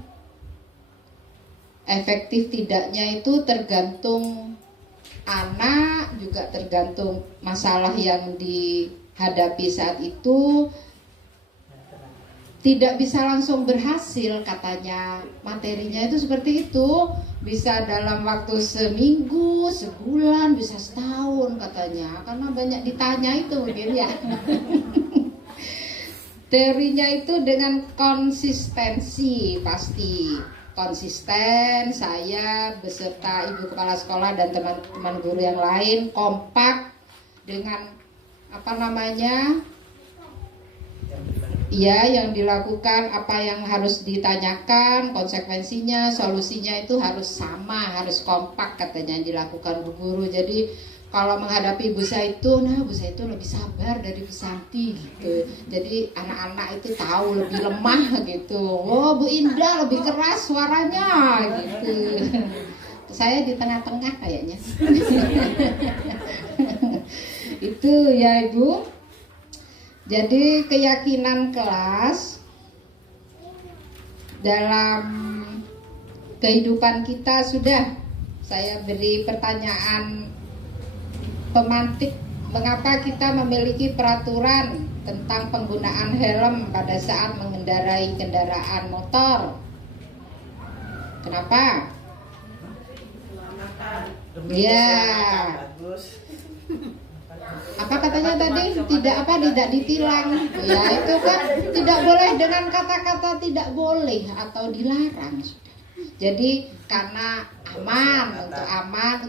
Efektif tidaknya itu tergantung anak, juga tergantung masalah yang dihadapi saat itu. Tidak bisa langsung berhasil katanya, materinya itu seperti itu. Bisa dalam waktu seminggu, sebulan, bisa setahun katanya. Karena banyak ditanya itu mungkin ya. Teorinya itu dengan konsistensi pasti. konsisten, saya beserta Ibu Kepala Sekolah dan teman-teman guru yang lain kompak dengan yang dilakukan, apa yang harus ditanyakan, konsekuensinya, solusinya itu harus sama, harus kompak katanya yang dilakukan Bu Guru. Jadi kalau menghadapi Bu Zaitun, Bu Zaitun lebih sabar dari Bu Santi gitu. Jadi anak-anak itu tahu lebih lemah gitu. Oh, Bu Indah lebih keras suaranya gitu. Saya di tengah-tengah kayaknya. Itu ya Ibu. Jadi keyakinan kelas dalam kehidupan kita sudah saya beri pertanyaan pemantik, mengapa kita memiliki peraturan tentang penggunaan helm pada saat mengendarai kendaraan motor? Kenapa? Ya. Apa katanya tadi? Tidak ditilang. Ya itu kan tidak boleh dengan kata-kata tidak boleh atau dilarang. Jadi karena aman,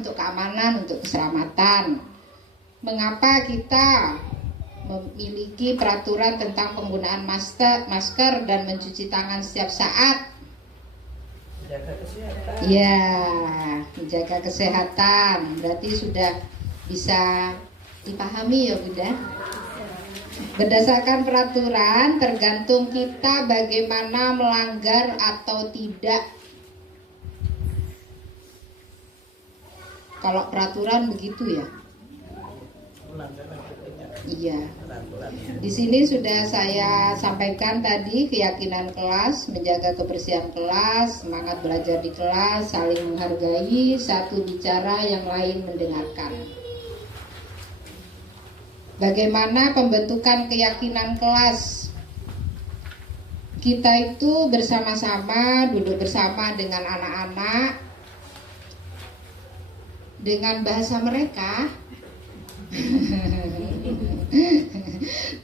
untuk keamanan, untuk keselamatan. Mengapa kita memiliki peraturan tentang penggunaan masker dan mencuci tangan setiap saat? Menjaga kesehatan. Ya, menjaga kesehatan. Berarti sudah bisa dipahami ya Bunda. Berdasarkan peraturan tergantung kita bagaimana melanggar atau tidak. Kalau peraturan begitu ya. Iya. Di sini sudah saya sampaikan tadi keyakinan kelas, menjaga kebersihan kelas, semangat belajar di kelas, saling menghargai, satu bicara yang lain mendengarkan. Bagaimana pembentukan keyakinan kelas? Kita itu bersama-sama, duduk bersama dengan anak-anak dengan bahasa mereka.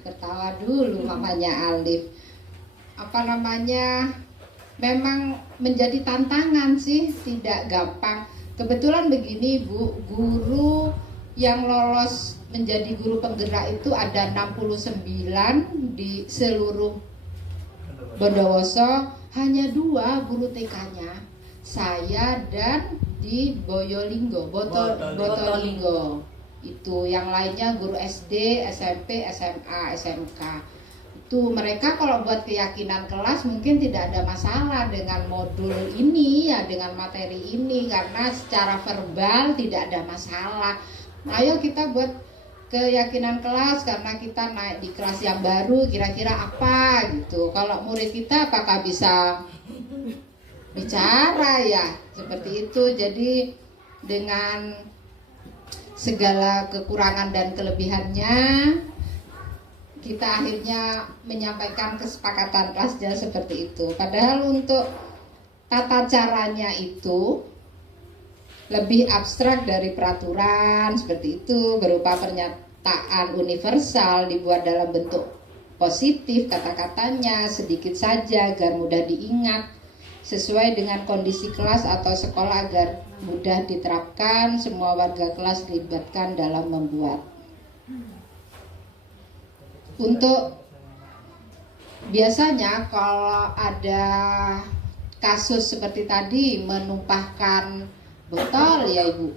Tertawa dulu mamanya Alif. Memang menjadi tantangan sih, tidak gampang. Kebetulan begini Bu, guru yang lolos menjadi guru penggerak itu ada 69 di seluruh Bondowoso, hanya 2 guru TK-nya, saya dan di Boyolinggo, Botolinggo. Itu yang lainnya guru SD, SMP, SMA, SMK. Itu mereka kalau buat keyakinan kelas mungkin tidak ada masalah dengan modul ini ya, dengan materi ini, karena secara verbal tidak ada masalah. Ayo kita buat keyakinan kelas karena kita naik di kelas yang baru, kira-kira apa gitu. Kalau murid kita apakah bisa bicara ya, seperti itu. Jadi dengan segala kekurangan dan kelebihannya, kita akhirnya menyampaikan kesepakatan kelasnya seperti itu. Padahal untuk tata caranya itu lebih abstrak dari peraturan seperti itu, berupa pernyataan universal dibuat dalam bentuk positif, kata-katanya sedikit saja agar mudah diingat, sesuai dengan kondisi kelas atau sekolah agar mudah diterapkan, semua warga kelas dilibatkan dalam membuat. Untuk biasanya kalau ada kasus seperti tadi menumpahkan botol ya Ibu,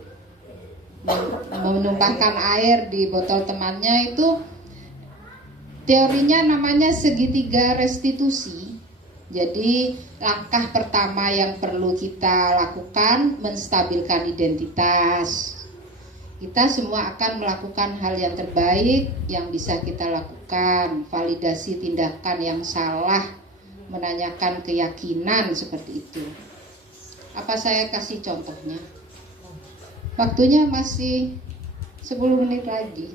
menumpahkan air di botol temannya, itu teorinya namanya segitiga restitusi. Jadi langkah pertama yang perlu kita lakukan menstabilkan identitas. Kita semua akan melakukan hal yang terbaik yang bisa kita lakukan, validasi tindakan yang salah, menanyakan keyakinan seperti itu. Apa saya kasih contohnya? Waktunya masih 10 menit lagi.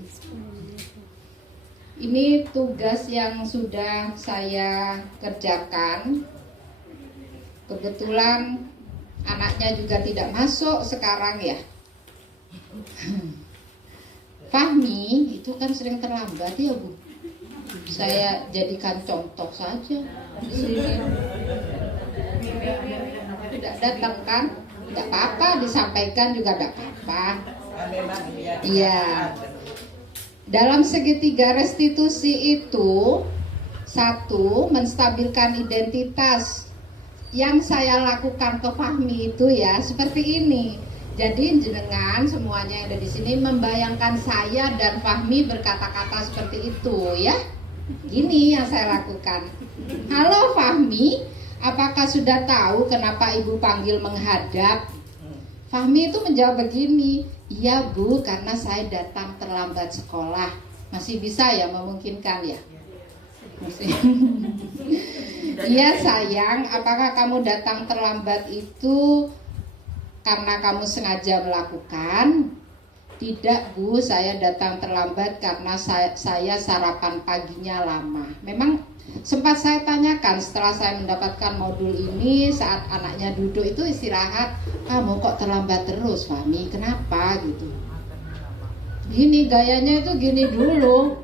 Ini tugas yang sudah saya kerjakan. Kebetulan anaknya juga tidak masuk sekarang ya. Fahmi itu kan sering terlambat ya Bu. Saya jadikan contoh saja di sini. Tidak datang kan? Tidak apa-apa, disampaikan juga tidak apa-apa. Iya. Dalam segitiga restitusi itu, satu, menstabilkan identitas. Yang saya lakukan ke Fahmi itu ya seperti ini. Jadi jenengan semuanya yang ada di sini membayangkan saya dan Fahmi berkata-kata seperti itu ya. Gini yang saya lakukan. Halo Fahmi, apakah sudah tahu kenapa ibu panggil menghadap? Fahmi itu menjawab begini, iya Bu, karena saya datang terlambat sekolah. Masih bisa ya, memungkinkan ya? Masih. Iya sayang, apakah kamu datang terlambat itu karena kamu sengaja melakukan? Tidak Bu, saya datang terlambat karena saya sarapan paginya lama. Memang sempat saya tanyakan setelah saya mendapatkan modul ini, saat anaknya duduk itu istirahat, kamu kok terlambat terus Fahmi, kenapa gitu. Gini gayanya itu gini dulu,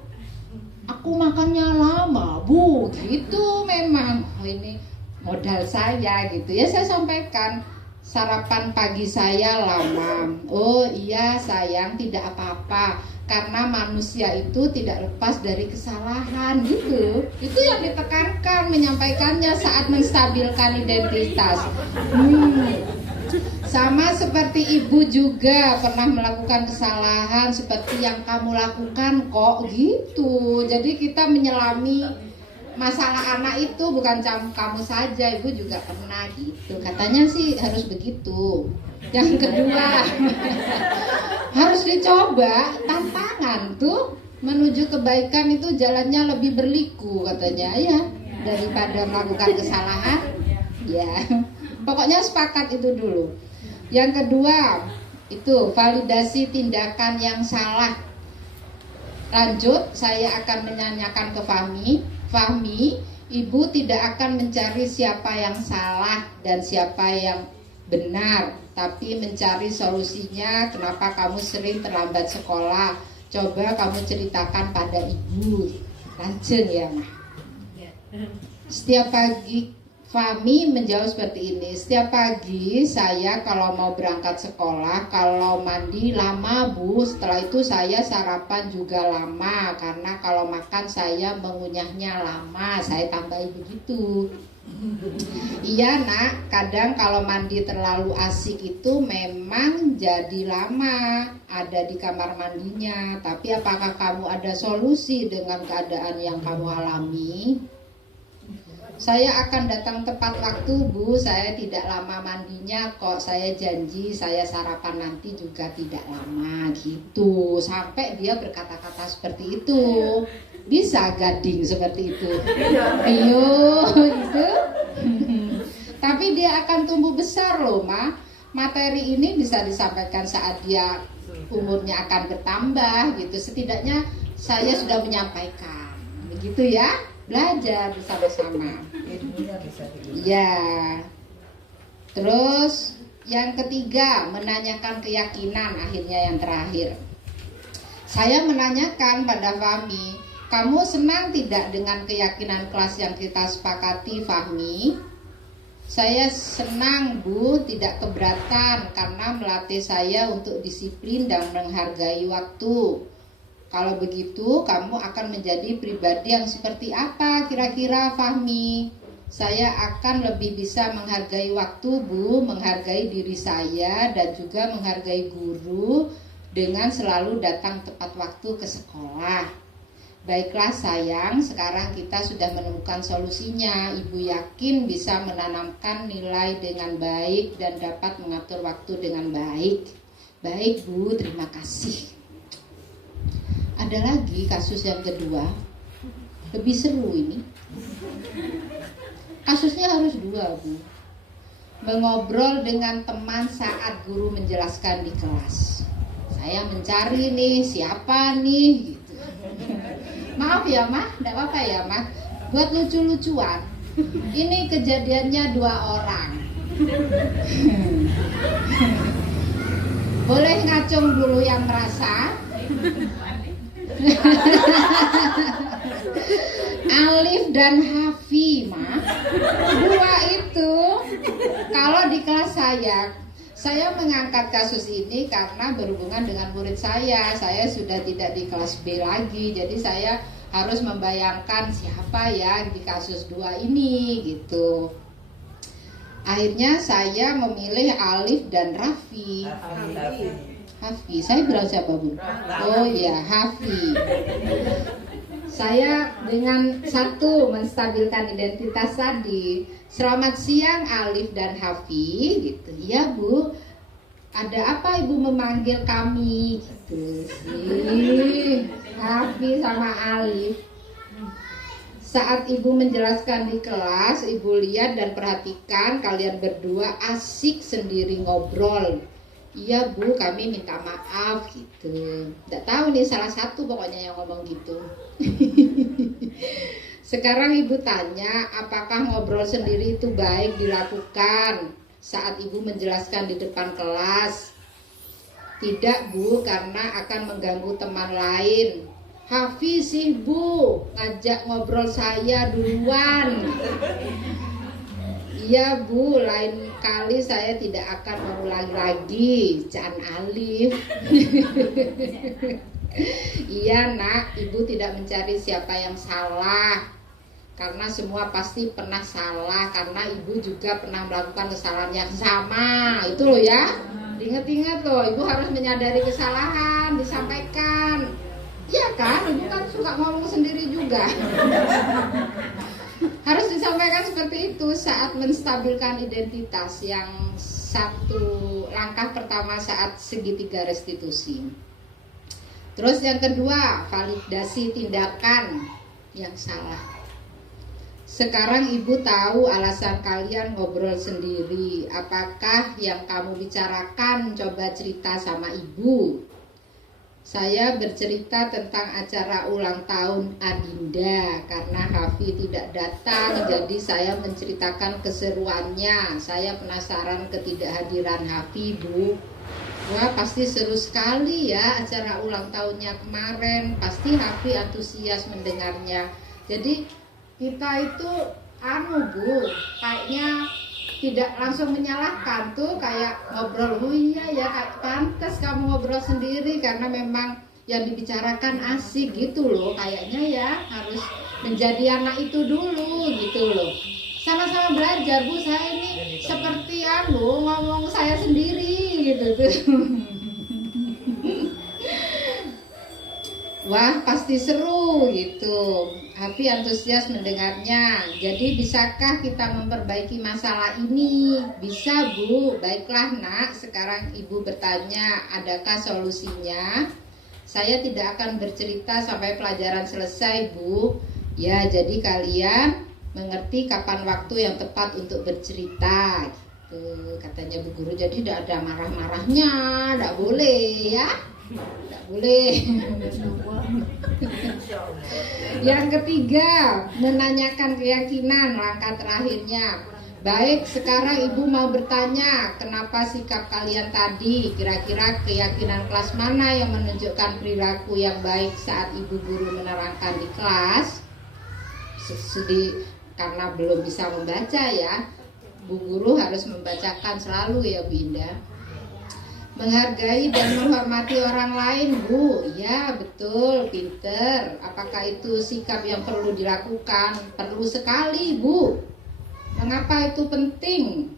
aku makannya lama Bu, gitu memang. Oh, ini modal saya gitu ya, saya sampaikan sarapan pagi saya lama. Oh iya sayang, tidak apa-apa, karena manusia itu tidak lepas dari kesalahan gitu. Itu yang ditekankan, menyampaikannya saat menstabilkan identitas. Sama seperti ibu juga pernah melakukan kesalahan seperti yang kamu lakukan kok gitu. Jadi kita menyelami masalah anak itu bukan kamu saja, ibu juga pernah gitu. Katanya sih harus begitu. Yang kedua, harus dicoba tantangan tuh menuju kebaikan itu jalannya lebih berliku katanya ya daripada melakukan kesalahan. Ya, pokoknya sepakat itu dulu. Yang kedua, itu validasi tindakan yang salah. Lanjut, saya akan menanyakan ke Fahmi, ibu tidak akan mencari siapa yang salah dan siapa yang benar, tapi mencari solusinya. Kenapa kamu sering terlambat sekolah? Coba kamu ceritakan pada ibu. Lanjut ya, Mah. Setiap pagi Fahmi menjawab seperti ini. Setiap pagi saya kalau mau berangkat sekolah, kalau mandi lama Bu. Setelah itu saya sarapan juga lama, karena kalau makan saya mengunyahnya lama. Saya tambahin begitu. Iya nak, kadang kalau mandi terlalu asik itu memang jadi lama ada di kamar mandinya. Tapi apakah kamu ada solusi dengan keadaan yang kamu alami? Saya akan datang tepat waktu Bu, saya tidak lama mandinya kok. Saya janji saya sarapan nanti juga tidak lama gitu. Sampai dia berkata-kata seperti itu. Bisa gading seperti itu. Iyo gitu. Tapi dia akan tumbuh besar loh Ma. Materi ini bisa disampaikan saat dia umurnya akan bertambah gitu. Setidaknya saya sudah menyampaikan. Begitu ya. Belajar bersama-sama. Ya. Terus yang ketiga, menanyakan keyakinan. Akhirnya yang terakhir, saya menanyakan pada Fahmi, kamu senang tidak dengan keyakinan kelas yang kita sepakati Fahmi? Saya senang Bu, tidak keberatan karena melatih saya untuk disiplin dan menghargai waktu. Kalau begitu, kamu akan menjadi pribadi yang seperti apa kira-kira Fahmi? Saya akan lebih bisa menghargai waktu Bu, menghargai diri saya dan juga menghargai guru dengan selalu datang tepat waktu ke sekolah. Baiklah sayang, sekarang kita sudah menemukan solusinya. Ibu yakin bisa menanamkan nilai dengan baik dan dapat mengatur waktu dengan baik. Baik Bu, terima kasih. Ada lagi kasus yang kedua, lebih seru ini. Kasusnya harus dua Bu. Mengobrol dengan teman saat guru menjelaskan di kelas. Saya mencari nih siapa nih gitu. Maaf ya Mah, enggak apa-apa ya Mah. Buat lucu-lucuan. Ini kejadiannya 2 orang. Boleh ngacung dulu yang merasa. Alif dan Hafi Mah. 2 itu Saya mengangkat kasus ini karena berhubungan dengan murid saya. Saya sudah tidak di kelas B lagi, jadi saya harus membayangkan siapa ya di kasus 2 ini gitu. Akhirnya saya memilih Alif dan Raffi. Hafi, saya bilang siapa Bu? Oh ya, Hafi. Saya dengan satu menstabilkan identitas tadi. Selamat siang Alif dan Hafi gitu. Ya Bu, ada apa Ibu memanggil kami gitu sih. Hafi sama Alif. Saat Ibu menjelaskan di kelas, Ibu lihat dan perhatikan kalian berdua asik sendiri ngobrol. Iya Bu, kami minta maaf gitu. Nggak tahu nih, salah satu pokoknya yang ngomong gitu. Sekarang Ibu tanya, apakah ngobrol sendiri itu baik dilakukan saat Ibu menjelaskan di depan kelas? Tidak Bu, karena akan mengganggu teman lain. Hafiz sih Bu, ngajak ngobrol saya duluan. Iya Bu, lain kali saya tidak akan mengulangi lagi. Jangan Alif. Iya Nak, Ibu tidak mencari siapa yang salah, karena semua pasti pernah salah, karena Ibu juga pernah melakukan kesalahan yang sama. Itu loh ya, ingat-ingat loh, Ibu harus menyadari kesalahan, disampaikan. Iya kan, Ibu kan suka ngomong sendiri juga. Harus disampaikan seperti itu saat menstabilkan identitas. Yang satu langkah pertama saat segitiga restitusi. Terus yang kedua, validasi tindakan yang salah. Sekarang Ibu tahu alasan kalian ngobrol sendiri. Apakah yang kamu bicarakan? Coba cerita sama Ibu. Saya bercerita tentang acara ulang tahun Adinda karena Hafi tidak datang, jadi saya menceritakan keseruannya. Saya penasaran ketidakhadiran Hafi, Bu. Wah, pasti seru sekali ya acara ulang tahunnya kemarin. Pasti Hafi antusias mendengarnya. Jadi kita itu Bu, kayaknya tidak langsung menyalahkan tuh, kayak ngobrol, oh iya ya, kayak pantas kamu ngobrol sendiri karena memang yang dibicarakan asik gitu loh, kayaknya ya harus menjadi anak itu dulu gitu loh. Sama-sama belajar Bu, saya ini seperti ngomong saya sendiri gitu tuh. Wah, pasti seru gitu. Hafi antusias mendengarnya. Jadi bisakah kita memperbaiki masalah ini? Bisa Bu. Baiklah Nak, sekarang Ibu bertanya, adakah solusinya? Saya tidak akan bercerita sampai pelajaran selesai Bu. Ya, jadi kalian mengerti kapan waktu yang tepat untuk bercerita gitu, katanya Bu Guru. Jadi tidak ada marah-marahnya, tidak boleh ya. Tidak boleh. Yang ketiga, menanyakan keyakinan, langkah terakhirnya. Baik, sekarang Ibu mau bertanya, kenapa sikap kalian tadi? Kira-kira keyakinan kelas mana yang menunjukkan perilaku yang baik saat Ibu Guru menerangkan di kelas? Karena belum bisa membaca ya, Bu Guru harus membacakan selalu ya Bu Indah. Menghargai dan menghormati orang lain Bu. Ya betul, pinter. Apakah itu sikap yang perlu dilakukan? Perlu sekali Bu. Mengapa itu penting?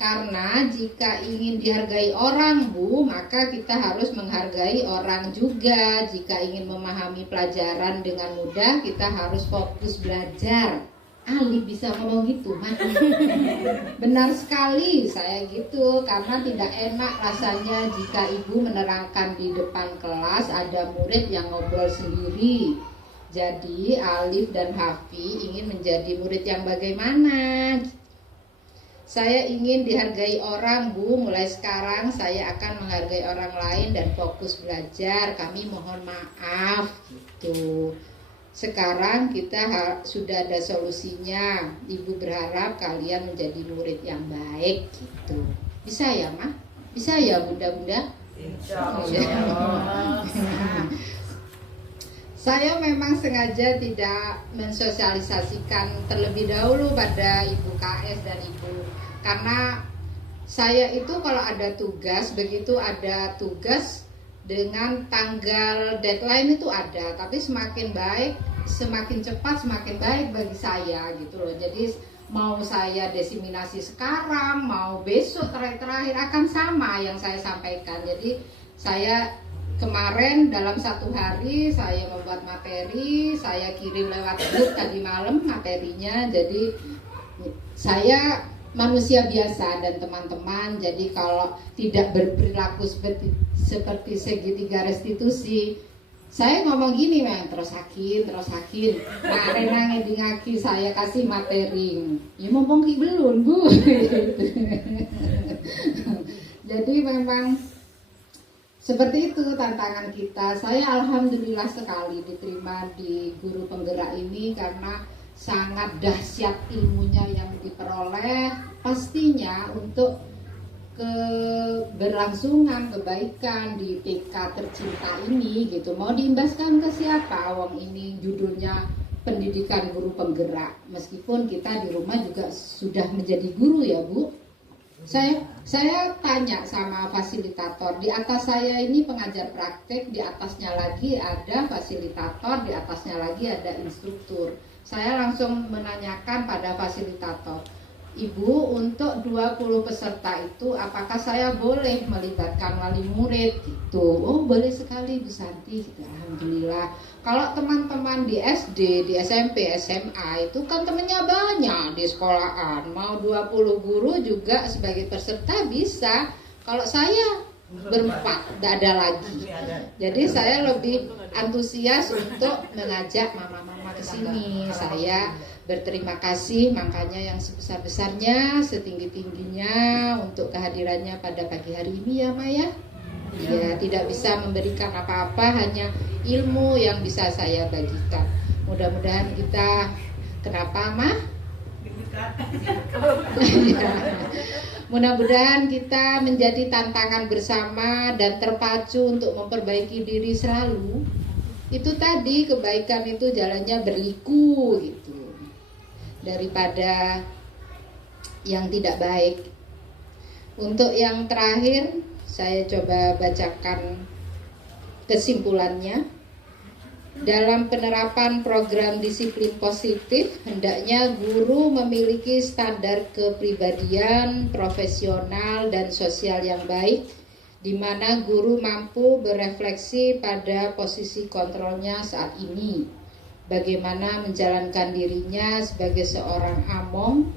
Karena jika ingin dihargai orang Bu, maka kita harus menghargai orang juga. Jika ingin memahami pelajaran dengan mudah, kita harus fokus belajar. Ali bisa ngomong gitu, benar sekali saya gitu, karena tidak enak rasanya jika Ibu menerangkan di depan kelas ada murid yang ngobrol sendiri. Jadi Alif dan Hafi ingin menjadi murid yang bagaimana? Saya ingin dihargai orang Bu, mulai sekarang saya akan menghargai orang lain dan fokus belajar. Kami mohon maaf gitu. Sekarang kita sudah ada solusinya. Ibu berharap kalian menjadi murid yang baik gitu. Bisa ya Ma? Bisa ya Bunda-bunda? Insya Allah. Saya memang sengaja tidak mensosialisasikan terlebih dahulu pada Ibu KS dan Ibu, karena saya itu kalau ada tugas, begitu ada tugas dengan tanggal deadline itu ada, tapi semakin baik, semakin cepat semakin baik bagi saya gitu loh. Jadi mau saya desiminasi sekarang, mau besok terakhir akan sama yang saya sampaikan. Jadi saya kemarin dalam 1 hari saya membuat materi, saya kirim lewat grup tadi malam materinya. Jadi saya manusia biasa dan teman-teman, jadi kalau tidak berperilaku seperti segitiga restitusi, saya ngomong gini, men, terus hakin, nah Rena ngedingaki saya kasih materi, ya mumpung ki belum bu. Jadi memang seperti itu tantangan kita. Saya alhamdulillah sekali diterima di Guru Penggerak ini karena sangat dahsyat ilmunya yang diperoleh, pastinya untuk keberlangsungan kebaikan di TK tercinta ini gitu. Mau diimbaskan ke siapa? Wong ini judulnya pendidikan guru penggerak. Meskipun kita di rumah juga sudah menjadi guru ya Bu. Saya tanya sama fasilitator, di atas saya ini pengajar praktek, di atasnya lagi ada fasilitator, di atasnya lagi ada instruktur. Saya langsung menanyakan pada fasilitator, Ibu, untuk 20 peserta itu apakah saya boleh melibatkan wali murid gitu? Oh boleh sekali Bu Santi gitu. Alhamdulillah. Kalau teman-teman di SD, di SMP, SMA itu kan temennya banyak di sekolahan. Mau 20 guru juga sebagai peserta bisa. Kalau saya berempat, tidak ada lagi. Jadi saya lebih antusias untuk mengajak mama-mama ke sini. Saya berterima kasih makanya yang sebesar-besarnya, setinggi-tingginya untuk kehadirannya pada pagi hari ini ya Maya. Ya, tidak bisa memberikan apa-apa, hanya ilmu yang bisa saya bagikan. Mudah-mudahan kita, kenapa Mah? Ya. Mudah-mudahan kita menjadi tantangan bersama dan terpacu untuk memperbaiki diri selalu. Itu tadi, kebaikan itu jalannya berliku gitu, daripada yang tidak baik. Untuk yang terakhir, saya coba bacakan kesimpulannya. Dalam penerapan program disiplin positif, hendaknya guru memiliki standar kepribadian, profesional, dan sosial yang baik, di mana guru mampu berefleksi pada posisi kontrolnya saat ini, bagaimana menjalankan dirinya sebagai seorang among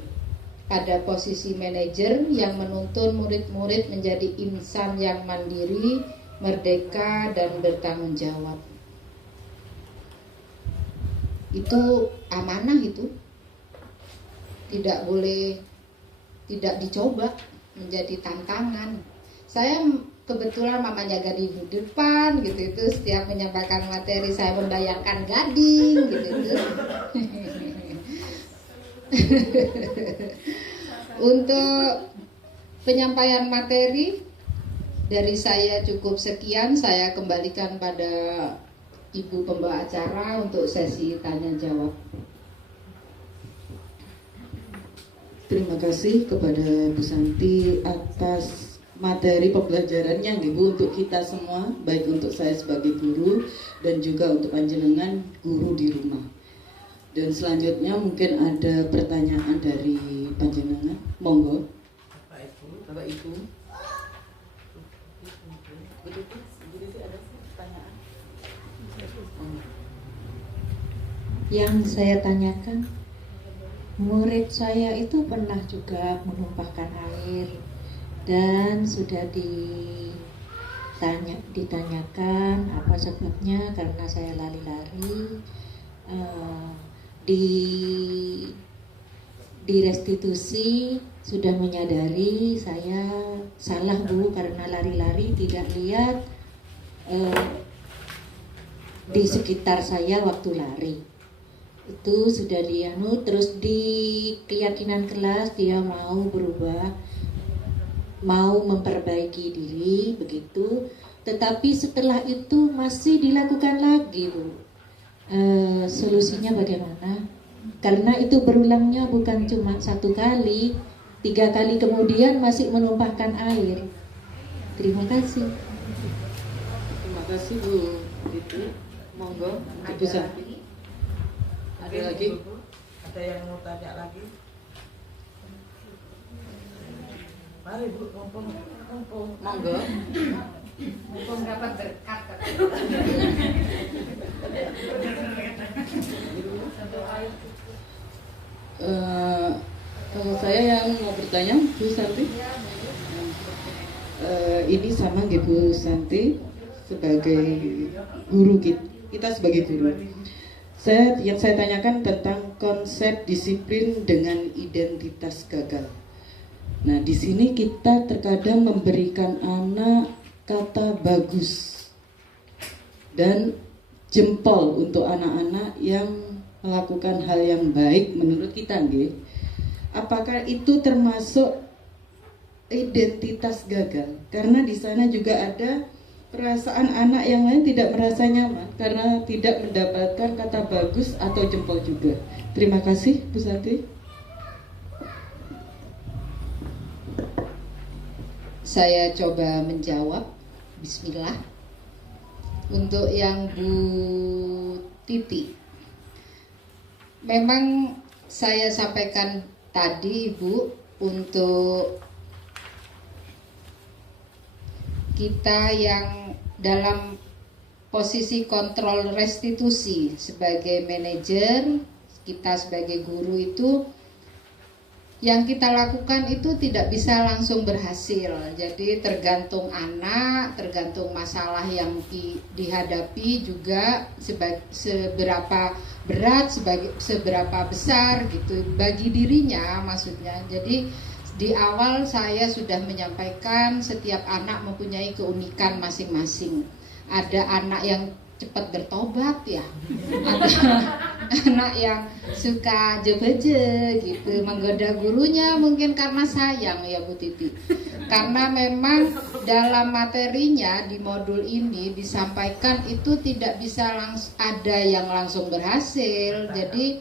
pada posisi manajer yang menuntun murid-murid menjadi insan yang mandiri, merdeka, dan bertanggung jawab. Itu amanah, itu tidak boleh tidak dicoba, menjadi tantangan. Saya kebetulan mama jaga di depan gitu, itu setiap menyampaikan materi saya membayangkan gading gitu. Untuk penyampaian materi dari saya cukup sekian. Saya kembalikan pada Ibu pembawa acara untuk sesi tanya jawab. Terima kasih kepada Bu Santi atas materi pembelajarannya Ibu untuk kita semua, baik untuk saya sebagai guru dan juga untuk panjenengan guru di rumah. Dan selanjutnya mungkin ada pertanyaan dari panjenengan. Monggo. Bapak Ibu. Yang saya tanyakan, murid saya itu pernah juga menumpahkan air dan sudah ditanyakan apa sebabnya, karena saya lari-lari. Di restitusi sudah menyadari saya salah Bu, karena lari-lari tidak lihat di sekitar saya waktu lari. Itu sudah terus di keyakinan kelas dia mau berubah, mau memperbaiki diri begitu. Tetapi setelah itu masih dilakukan lagi Bu. Solusinya bagaimana? Karena itu berulangnya bukan cuma 1 kali, 3 kali kemudian masih menumpahkan air. Terima kasih. Terima kasih Bu Titi. Monggo Ibu Santi. Ada lagi? Ada yang mau tanya lagi? Mari Bu, mumpung. Monggo. Mumpung dapat berkat. Kalau saya yang mau bertanya, Bu Santi, ini sama nggih Bu Santi sebagai guru kita sebagai guru. Yang saya tanyakan tentang konsep disiplin dengan identitas gagal. Nah, di sini kita terkadang memberikan anak kata bagus dan jempol untuk anak-anak yang melakukan hal yang baik menurut kita, nggih. Apakah itu termasuk identitas gagal? Karena di sana juga ada perasaan anak yang lain tidak merasa nyaman karena tidak mendapatkan kata bagus atau jempol juga. Terima kasih, Bu Santi. Saya coba menjawab. Bismillah. Untuk yang Bu Titi, memang saya sampaikan tadi Ibu, untuk kita yang dalam posisi kontrol restitusi sebagai manajer, kita sebagai guru itu, yang kita lakukan itu tidak bisa langsung berhasil. Jadi tergantung anak, tergantung masalah yang dihadapi juga, seberapa berat, seberapa besar gitu bagi dirinya maksudnya. Jadi di awal saya sudah menyampaikan setiap anak mempunyai keunikan masing-masing. Ada anak yang cepat bertobat ya, ada anak yang suka jebeje gitu, menggoda gurunya mungkin karena sayang ya Bu Titi. Karena memang dalam materinya di modul ini disampaikan itu tidak bisa ada yang langsung berhasil, jadi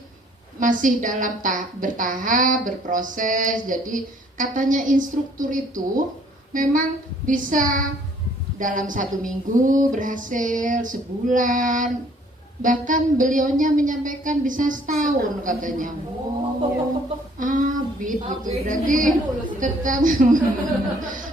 masih dalam bertahap, berproses. Jadi katanya instruktur itu memang bisa dalam 1 minggu berhasil, sebulan, bahkan beliaunya menyampaikan bisa setahun katanya. Abid gitu, berarti tetap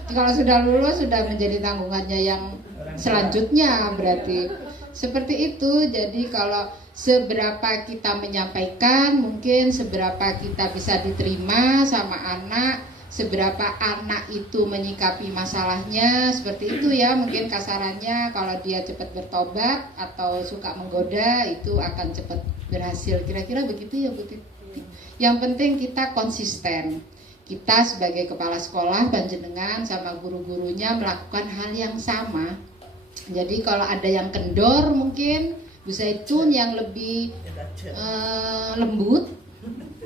kalau sudah lulus sudah menjadi tanggungannya yang selanjutnya, berarti seperti itu. Jadi kalau seberapa kita menyampaikan, mungkin seberapa kita bisa diterima sama anak, seberapa anak itu menyikapi masalahnya, seperti itu ya mungkin kasarannya. Kalau dia cepat bertobat atau suka menggoda, itu akan cepat berhasil, kira-kira begitu ya Bu Titi. Yang penting kita konsisten, kita sebagai kepala sekolah, panjenengan sama guru-gurunya melakukan hal yang sama. Jadi kalau ada yang kendor, mungkin Bu Zaitun yang lebih lembut,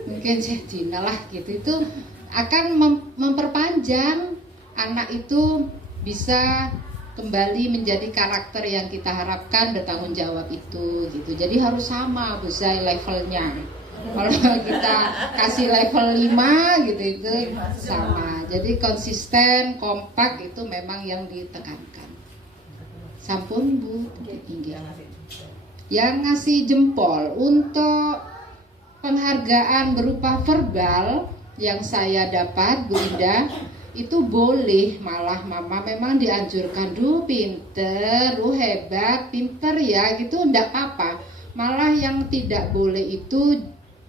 mungkin Dina lah gitu, itu akan memperpanjang anak itu bisa kembali menjadi karakter yang kita harapkan, bertanggung jawab itu gitu. Jadi harus sama Bu Zai levelnya. Kalau kita kasih level 5 gitu itu sama. Jadi konsisten, kompak itu memang yang ditekankan. Sampun Bu Tinggi. Yang ngasih jempol untuk penghargaan berupa verbal yang saya dapat Bu Indah, itu boleh, malah mama memang dianjurkan, pinter, hebat, pinter ya gitu, enggak apa-apa. Malah yang tidak boleh itu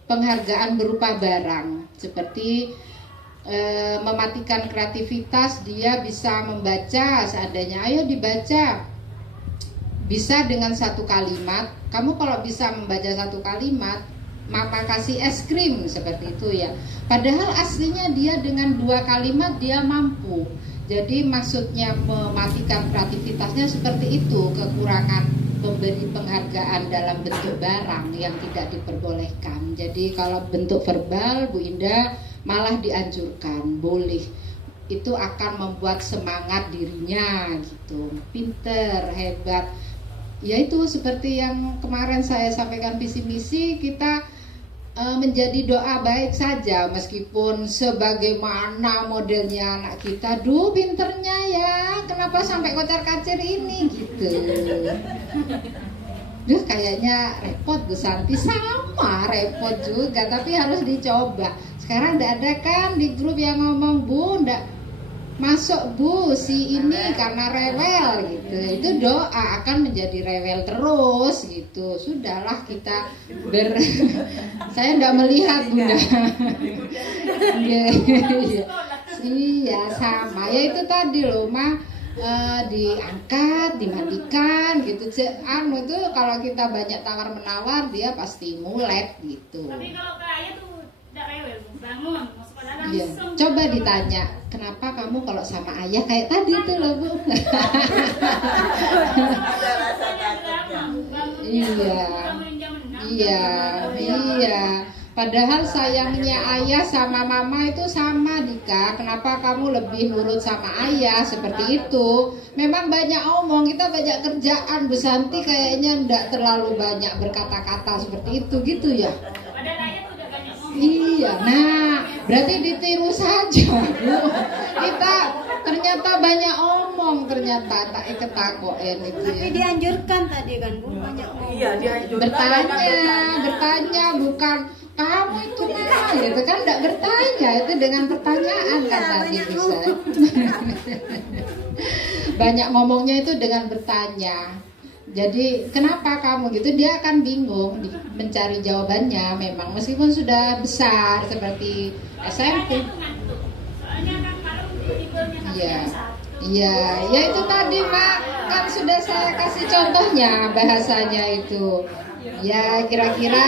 penghargaan berupa barang, seperti mematikan kreativitas, dia bisa membaca seadanya, ayo dibaca, bisa dengan 1 kalimat. Kamu kalau bisa membaca 1 kalimat, mama kasih es krim, seperti itu ya. Padahal aslinya dia dengan 2 kalimat dia mampu. Jadi maksudnya mematikan kreativitasnya seperti itu, kekurangan memberi penghargaan dalam bentuk barang yang tidak diperbolehkan. Jadi kalau bentuk verbal Bu Indah malah dianjurkan, boleh. Itu akan membuat semangat dirinya gitu, pinter, hebat. Ya itu seperti yang kemarin saya sampaikan visi misi, kita menjadi doa baik saja, meskipun sebagaimana modelnya anak kita, duh pinternya ya, kenapa sampai kocar-kacir ini gitu. Duh kayaknya repot Bu Santi, sama repot juga, tapi harus dicoba. Sekarang tidak ada kan di grup yang ngomong, Bu ndak masuk Bu si ini karena rewel gitu. Itu doa akan menjadi rewel terus gitu. Sudahlah kita saya tidak melihat Bunda. Iya sama ya, itu tadi loh Ma, diangkat, dimandikan gitu. Anu itu kalau kita banyak tawar menawar dia pasti mulet gitu. Tapi kalau ke ayah tuh tidak rewel, bangun masuk ke dalam Iya. langsung. Coba ditanya, kenapa kamu kalau sama ayah kayak tadi tuh loh Bu? Iya. Iya, iya. Padahal sayangnya ayah sama mama itu sama Dika. Kenapa kamu lebih nurut sama ayah seperti itu? Memang banyak omong, kita banyak kerjaan. Bu Santi kayaknya enggak terlalu banyak berkata-kata seperti itu gitu ya. Padahal ayah tuh udah banyak ngomong. Iya, nah berarti ditiru saja Bu. Kita ternyata banyak omong, ternyata tak ketakoin itu Tapi ya. dianjurkan tadi kan Bu, banyak ngomong. Iya, dianjurkan. Bertanya bukan kamu itu mana gitu kan, tidak bertanya, itu dengan pertanyaan kan tadi banyak bisa. Banyak ngomongnya itu dengan bertanya. Jadi kenapa kamu gitu, dia akan bingung mencari jawabannya. Memang meskipun sudah besar seperti SMP. Soalnya kan kalau tiba-tibanya Iya. Iya, ya itu tadi Mak, kan sudah saya kasih contohnya bahasanya itu. Ya kira-kira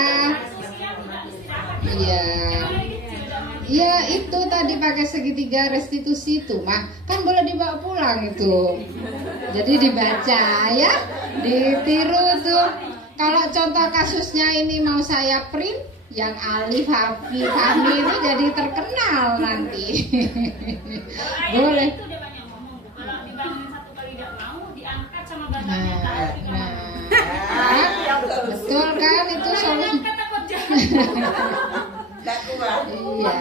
iya. Iya itu tadi pakai segitiga restitusi itu Mah, kan boleh dibawa pulang itu. Jadi dibaca ya, ditiru tuh. Kalau contoh kasusnya ini mau saya print, yang Alif, Hafi, Fahmi itu jadi terkenal nanti. Boleh. itu udah banyak ngomong. Kalau dibangunin satu kali tidak mau, diangkat sama batangnya. Betul kan itu solusi. Iya,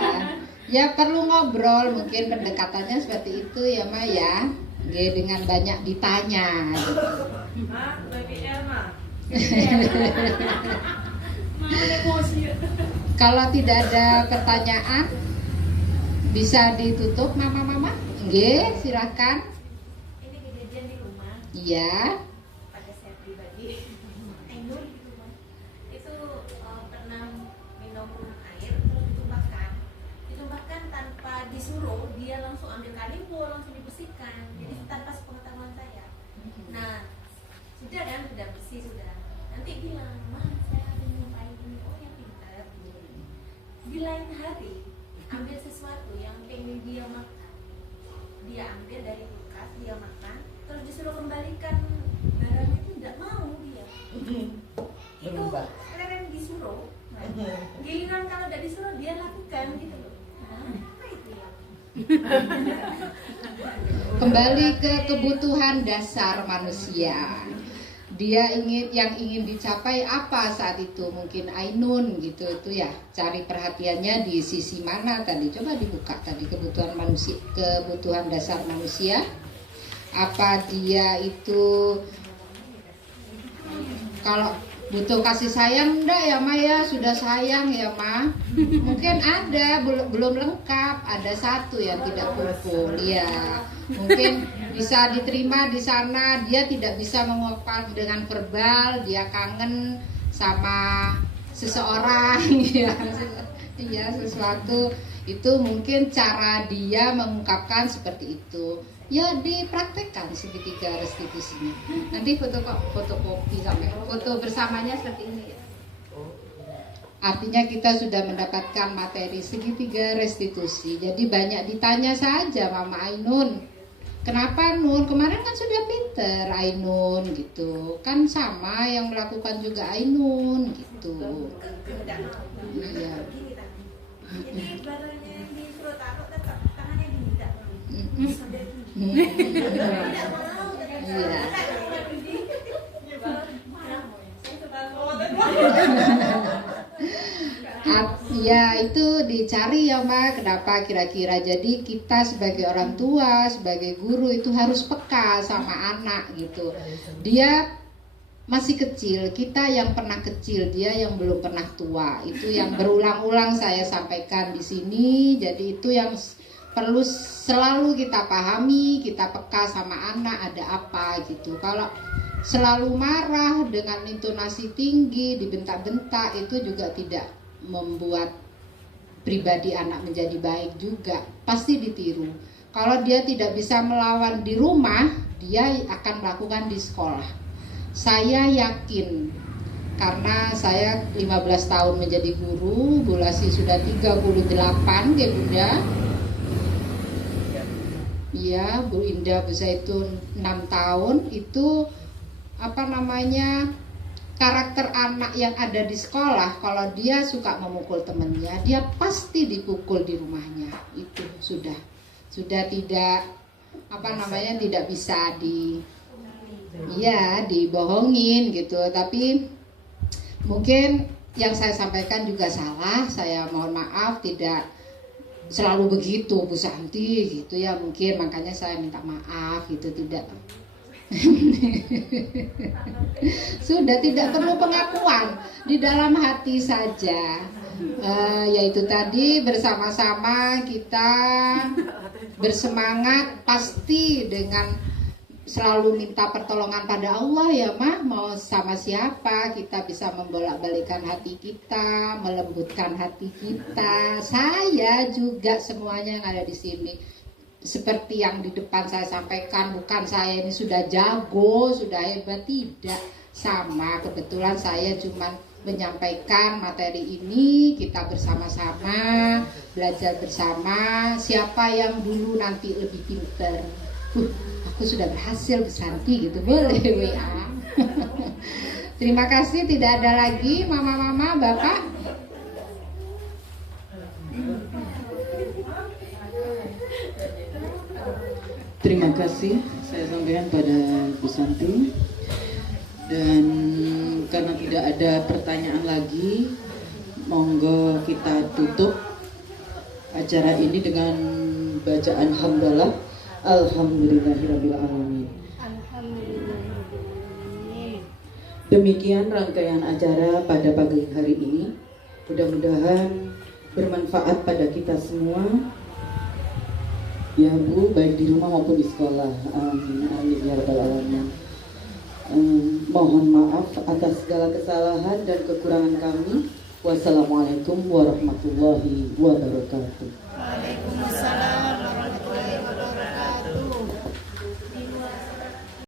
ya perlu ngobrol, mungkin pendekatannya seperti itu ya Ma ya, dengan banyak ditanya. Mak, BBL mah. Kalau tidak ada pertanyaan, bisa ditutup Mama-mama. Nggih, silakan. Ini kejadian di rumah Iya. pada saya pribadi. Ainur di rumah itu pernah minum air terus ditumpahkan tanpa disuruh, dia langsung ambil kalimbo langsung dibersihkan, jadi tanpa sepengetahuan saya. Nah sudah kan, sudah bersih sudah, nanti bilang mah saya minum air ini, oh yang pintar. Di lain hari ambil sesuatu yang pengen dia makan, dia ambil dari kulkas, dia makan, terus disuruh kembalikan barangnya itu tidak mau dia. Itu leren disuruh, giliran kalau tidak disuruh dia lakukan gitu loh. Apa itu ya? Kembali ke kebutuhan dasar manusia. Dia yang ingin dicapai apa saat itu? Mungkin Ainun gitu itu ya. Cari perhatiannya di sisi mana tadi? Coba dibuka tadi kebutuhan manusia, kebutuhan dasar manusia. Apa dia itu kalau butuh kasih sayang enggak ya Ma ya? Sudah sayang ya Ma? Mungkin ada belum lengkap, ada satu yang tidak kumpul ya. Mungkin bisa diterima di sana, dia tidak bisa mengungkapkan dengan verbal, dia kangen sama seseorang ya. Iya, sesuatu itu mungkin cara dia mengungkapkan seperti itu. Ya dipraktekkan segitiga restitusinya. Nanti fotokopi sampai foto bersamanya seperti ini ya. Artinya kita sudah mendapatkan materi segitiga restitusi. Jadi banyak ditanya saja Mama Ainun. Kenapa Nun? Kemarin kan sudah pinter Ainun gitu. Kan sama yang melakukan juga Ainun gitu. Iya. Jadi barangnya yang disuruh taruh tetap tangannya diminta. Tidak mau. Iya. Ya itu dicari ya Mbak, kenapa kira-kira. Jadi kita sebagai orang tua, sebagai guru itu harus peka sama anak gitu. Dia masih kecil, kita yang pernah kecil, dia yang belum pernah tua. Itu yang berulang-ulang saya sampaikan di sini. Jadi itu yang perlu selalu kita pahami, kita peka sama anak ada apa gitu. Kalau selalu marah dengan intonasi tinggi, dibentak-bentak, itu juga tidak membuat pribadi anak menjadi baik juga, pasti ditiru. Kalau dia tidak bisa melawan di rumah, dia akan melakukan di sekolah. Saya yakin, karena saya 15 tahun menjadi guru, Bu Lasih sudah 38 ya Bunda. Iya, Bu Indah, Bu Zaitun 6 tahun. Itu karakter anak yang ada di sekolah, kalau dia suka memukul temannya, dia pasti dipukul di rumahnya. Itu sudah tidak tidak bisa dibohongin gitu. Tapi mungkin yang saya sampaikan juga salah, saya mohon maaf, tidak selalu begitu Bu Santi gitu ya, mungkin makanya saya minta maaf gitu, tidak. Sudah tidak perlu pengakuan, di dalam hati saja. Yaitu tadi bersama-sama kita bersemangat, pasti dengan selalu minta pertolongan pada Allah ya Mah. Mau sama siapa kita bisa membolak-balikan hati kita, melembutkan hati kita. Saya juga semuanya yang ada di sini, seperti yang di depan saya sampaikan, bukan saya ini sudah jago, sudah hebat, tidak. Sama, kebetulan saya cuma menyampaikan materi ini, kita bersama-sama belajar bersama, siapa yang dulu nanti lebih pinter. Aku sudah berhasil Bu Santi gitu, boleh WA. Terima kasih, tidak ada lagi mama-mama, bapak. Terima kasih saya sampaikan pada Bu Santi. Dan karena tidak ada pertanyaan lagi, monggo kita tutup acara ini dengan bacaan hamdalah. Alhamdulillahirabbil alamin. Demikian rangkaian acara pada pagi hari ini. Mudah-mudahan bermanfaat pada kita semua. Ya Bu, baik di rumah maupun di sekolah. Amin, amin ya rabbal alamin. Mohon maaf atas segala kesalahan dan kekurangan kami. Wassalamualaikum warahmatullahi wabarakatuh. Waalaikumsalam.